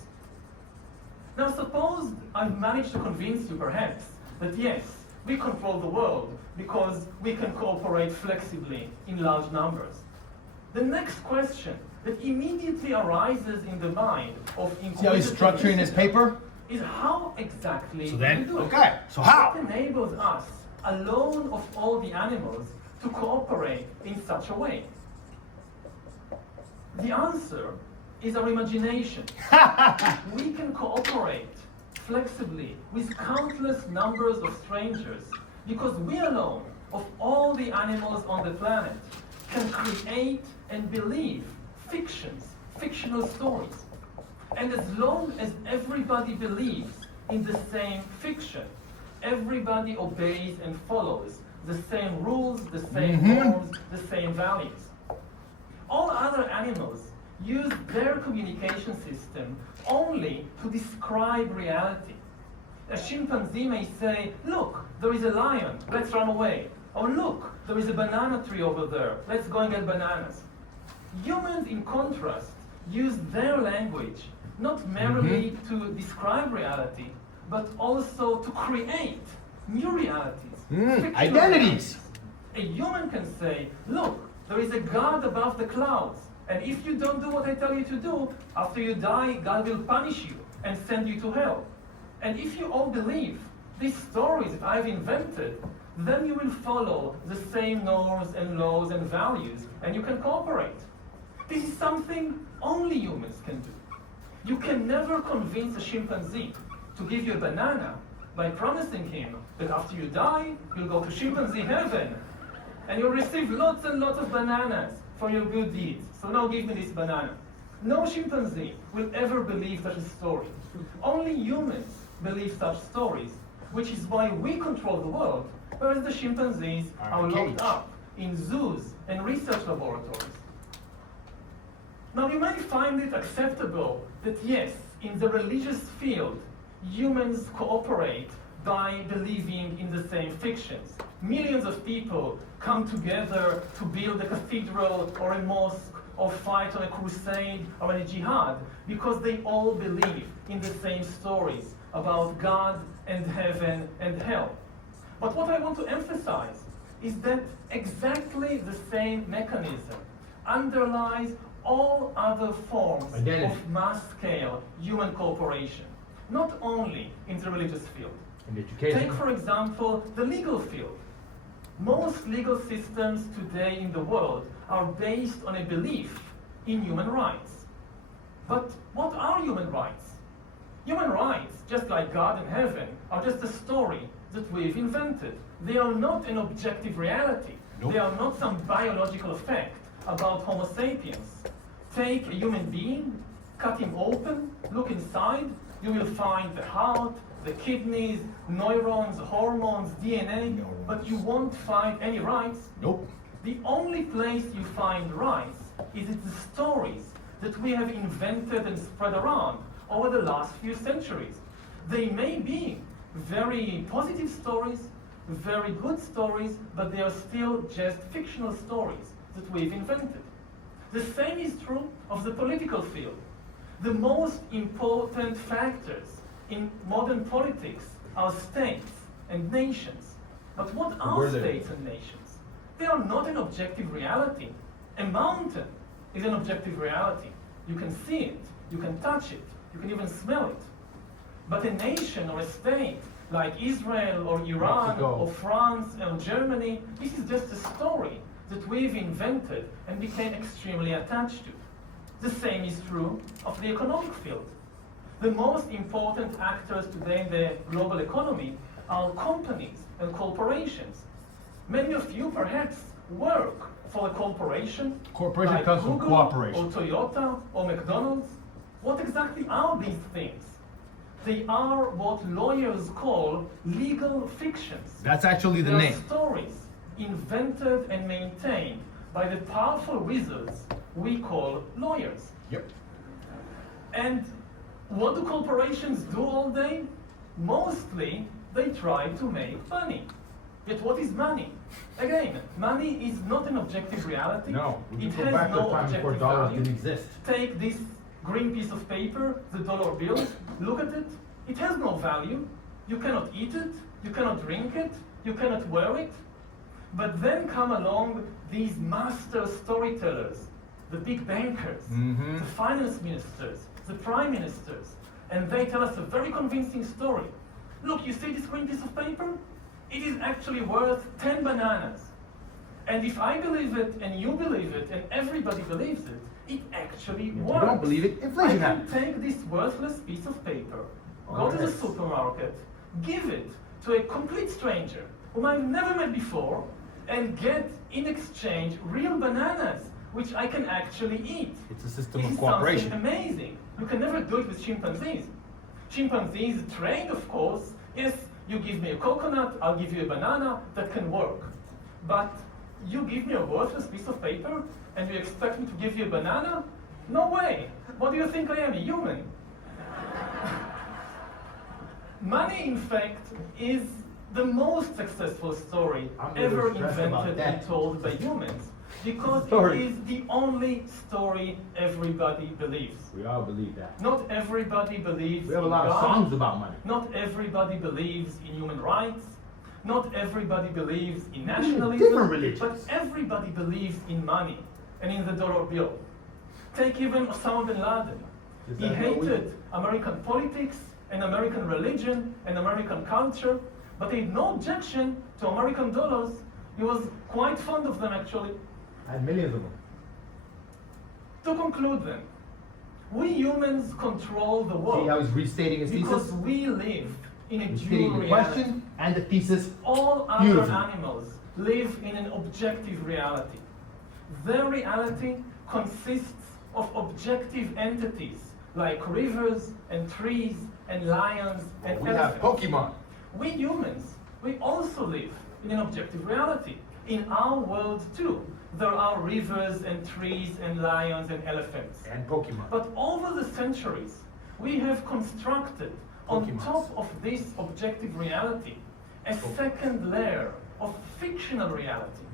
Now suppose I've managed to convince you perhaps that yes, we control the world because we can cooperate flexibly in large numbers. The next question that immediately arises in the mind of See how he's structuring his paper? is how exactly So then, do we do it? okay, so how? What enables us, alone of all the animals, to cooperate in such a way? The answer is our imagination. We can cooperate flexibly with countless numbers of strangers because we alone, of all the animals on the planet, can create and believe fictional stories. And as long as everybody believes in the same fiction, everybody obeys and follows the same rules, the same norms, the same values. All other animals use their communication system only to describe reality. A chimpanzee may say, look, there is a lion, let's run away. Or look, there is a banana tree over there, let's go and get bananas. Humans, in contrast, use their language not merely to describe reality, but also to create new realities. fictional Identities. realities. A human can say, look, there is a God above the clouds, and if you don't do what I tell you to do, after you die, God will punish you and send you to hell. And if you all believe these stories that I've invented, then you will follow the same norms and laws and values, and you can cooperate. This is something only humans can do. You can never convince a chimpanzee to give you a banana by promising him that after you die, you'll go to chimpanzee heaven and you'll receive lots and lots of bananas for your good deeds. So now give me this banana. No chimpanzee will ever believe such a story. Only humans believe such stories, which is why we control the world, whereas the chimpanzees are locked up in zoos and research laboratories. Now you may find it acceptable that yes, in the religious field, humans cooperate by believing in the same fictions. Millions of people come together to build a cathedral or a mosque or fight on a crusade or in a jihad because they all believe in the same stories about God and heaven and hell. But what I want to emphasize is that exactly the same mechanism underlies all other forms of mass-scale human cooperation, not only in the religious field. In education. Take, for example, the legal field. Most legal systems today in the world are based on a belief in human rights. But what are human rights? Human rights, just like God and heaven, are just a story that we've invented. They are not an objective reality. Nope. They are not some biological effect about Homo sapiens. Take a human being, cut him open, look inside, you will find the heart, the kidneys, neurons, hormones, DNA, but you won't find any rights. Nope. The only place you find rights is in the stories that we have invented and spread around over the last few centuries. They may be very positive stories, very good stories, but they are still just fictional stories that we've invented. The same is true of the political field. The most important factors in modern politics are states and nations. But what are states and nations? They are not an objective reality. A mountain is an objective reality. You can see it, you can touch it, you can even smell it. But a nation or a state like Israel or Iran Mexico. or France or Germany, this is just a story that we've invented and became extremely attached to. The same is true of the economic field. The most important actors today in the global economy are companies and corporations. Many of you perhaps work for a corporation, Corporation like comes from Google cooperation. or Toyota or McDonald's. What exactly are these things? They are what lawyers call legal fictions. That's actually the They are name. stories invented and maintained by the powerful wizards we call lawyers. Yep. And what do corporations do all day? Mostly, they try to make money. Yet what is money? Again, money is not an objective reality. No. We It can go has back to no a time before objective dollars value. didn't exist. Take this green piece of paper, the dollar bill, look at it. It has no value. You cannot eat it, you cannot drink it, you cannot wear it. But then come along these master storytellers, the big bankers, Mhm. the finance ministers, the prime ministers, and they tell us a very convincing story. Look, you see this green piece of paper? It is actually worth 10 bananas. And if I believe it, and you believe it, and everybody believes it, it actually If you works. don't believe it, inflation I can happens. take this worthless piece of paper, go to the Alright. supermarket, give it to a complete stranger whom I've never met before, and get in exchange real bananas, which I can actually eat. It's a system This of is something cooperation. amazing. You can never do it with chimpanzees. Chimpanzees trade, of course. Yes, you give me a coconut, I'll give you a banana, that can work. But you give me a worthless piece of paper and you expect me to give you a banana? No way. What do you think I am, a human? Money, in fact, is the most successful story I'm really ever stressed about invented that. and told by humans. Because Sorry. it is the only story everybody believes. We all believe that. Not everybody believes We have a in lot of God. songs about money. Not everybody believes in human rights. Not everybody believes in Yeah, nationalism. different religions. But everybody believes in money and in the dollar bill. Take even Osama bin Laden. Is He that what we- hated American politics and American religion and American culture, but he had no objection to American dollars. He was quite fond of them, actually. I had millions of them. To conclude then, We humans control the world. See how he's restating his because thesis? we live in a He's dual stating the reality. question and the thesis. All other Beautiful. animals live in an objective reality. Their reality consists of objective entities like rivers and trees and lions and We have elephants. Pokemon. We humans, we also live in an objective reality. In our world too, there are rivers and trees and lions and elephants. And Pokemon. But over the centuries, we have constructed on Pokemons. top of this objective reality a second layer of fictional reality.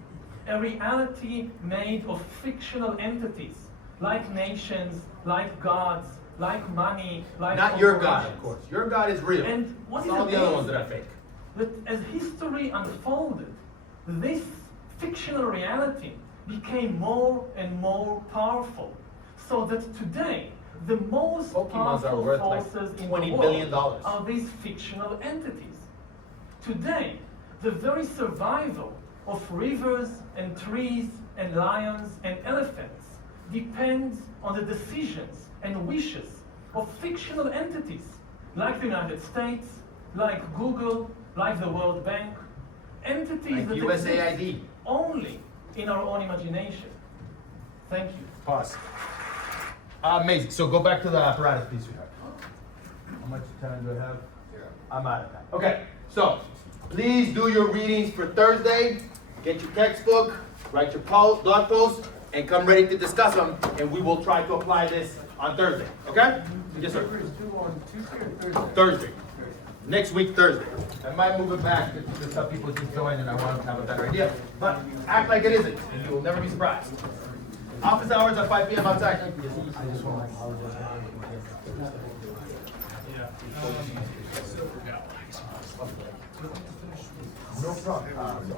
A reality made of fictional entities, like nations, like gods, like money, like Not your God, of corporations. course. Your God is real. And what is all the other ones amazing that are fake. that as history unfolded, this fictional reality became more and more powerful. So that today, the most Pokemons are powerful worth like forces in $20 the billion. world are these fictional entities. Today, the very survival of rivers and trees and lions and elephants depends on the decisions and wishes of fictional entities like the United States, like Google, like the World Bank, entities Like that USAID. exist only in our own imagination. Thank you. Pause. Amazing. So go back to the apparatus piece we have. How much time do I have? I'm out of time. Okay, so please do your readings for Thursday. Get your textbook, write your blog posts, and come ready to discuss them. And we will try to apply this on Thursday. Okay? Yes, sir. Papers due on Tuesday or Thursday? Thursday. Next week, Thursday. I might move it back to some people just join and I want them to have a better idea. But act like it isn't, and you will never be surprised. Office hours at 5 p.m. outside. I just want to apologize. No problem.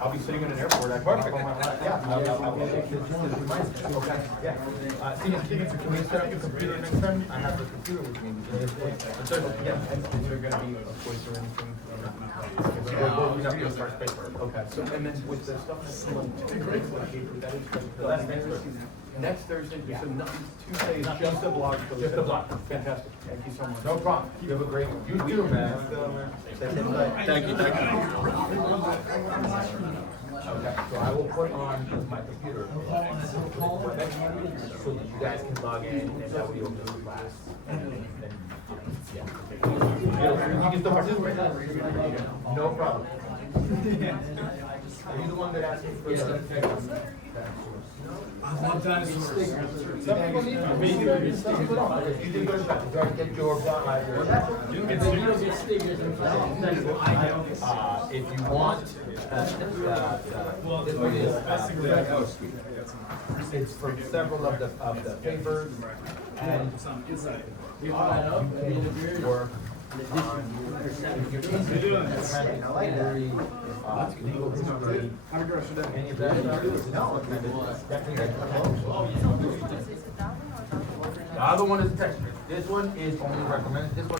I'll be sitting in an airport. Perfect. Yeah. Signature, can we set up your computer next time? I have the computer with me. Yeah. Is there gonna be a quiz or anything? We'll have your first paper. Okay, so, and then with the stuff that's That's next week. next Thursday, so nothing, Tuesday is just a blog. post. Just a blog. Fantastic, thank you so much. No problem. You have a great one. You too, man. Thank you, thank you. Okay, so I will put on my computer so that you guys can log in and that way you'll do the class. And yeah. You can still participate. No problem. Are you the one that asked me for the? I love dinosaurs. Some people need them. Some people don't. You didn't go to class. You already get your, if you want, this one is, it's from several of the papers, and you can work on, if you're interested in library, legal history, any of that stuff. No, it's definitely. The other one is texture. This one is only recommended, this one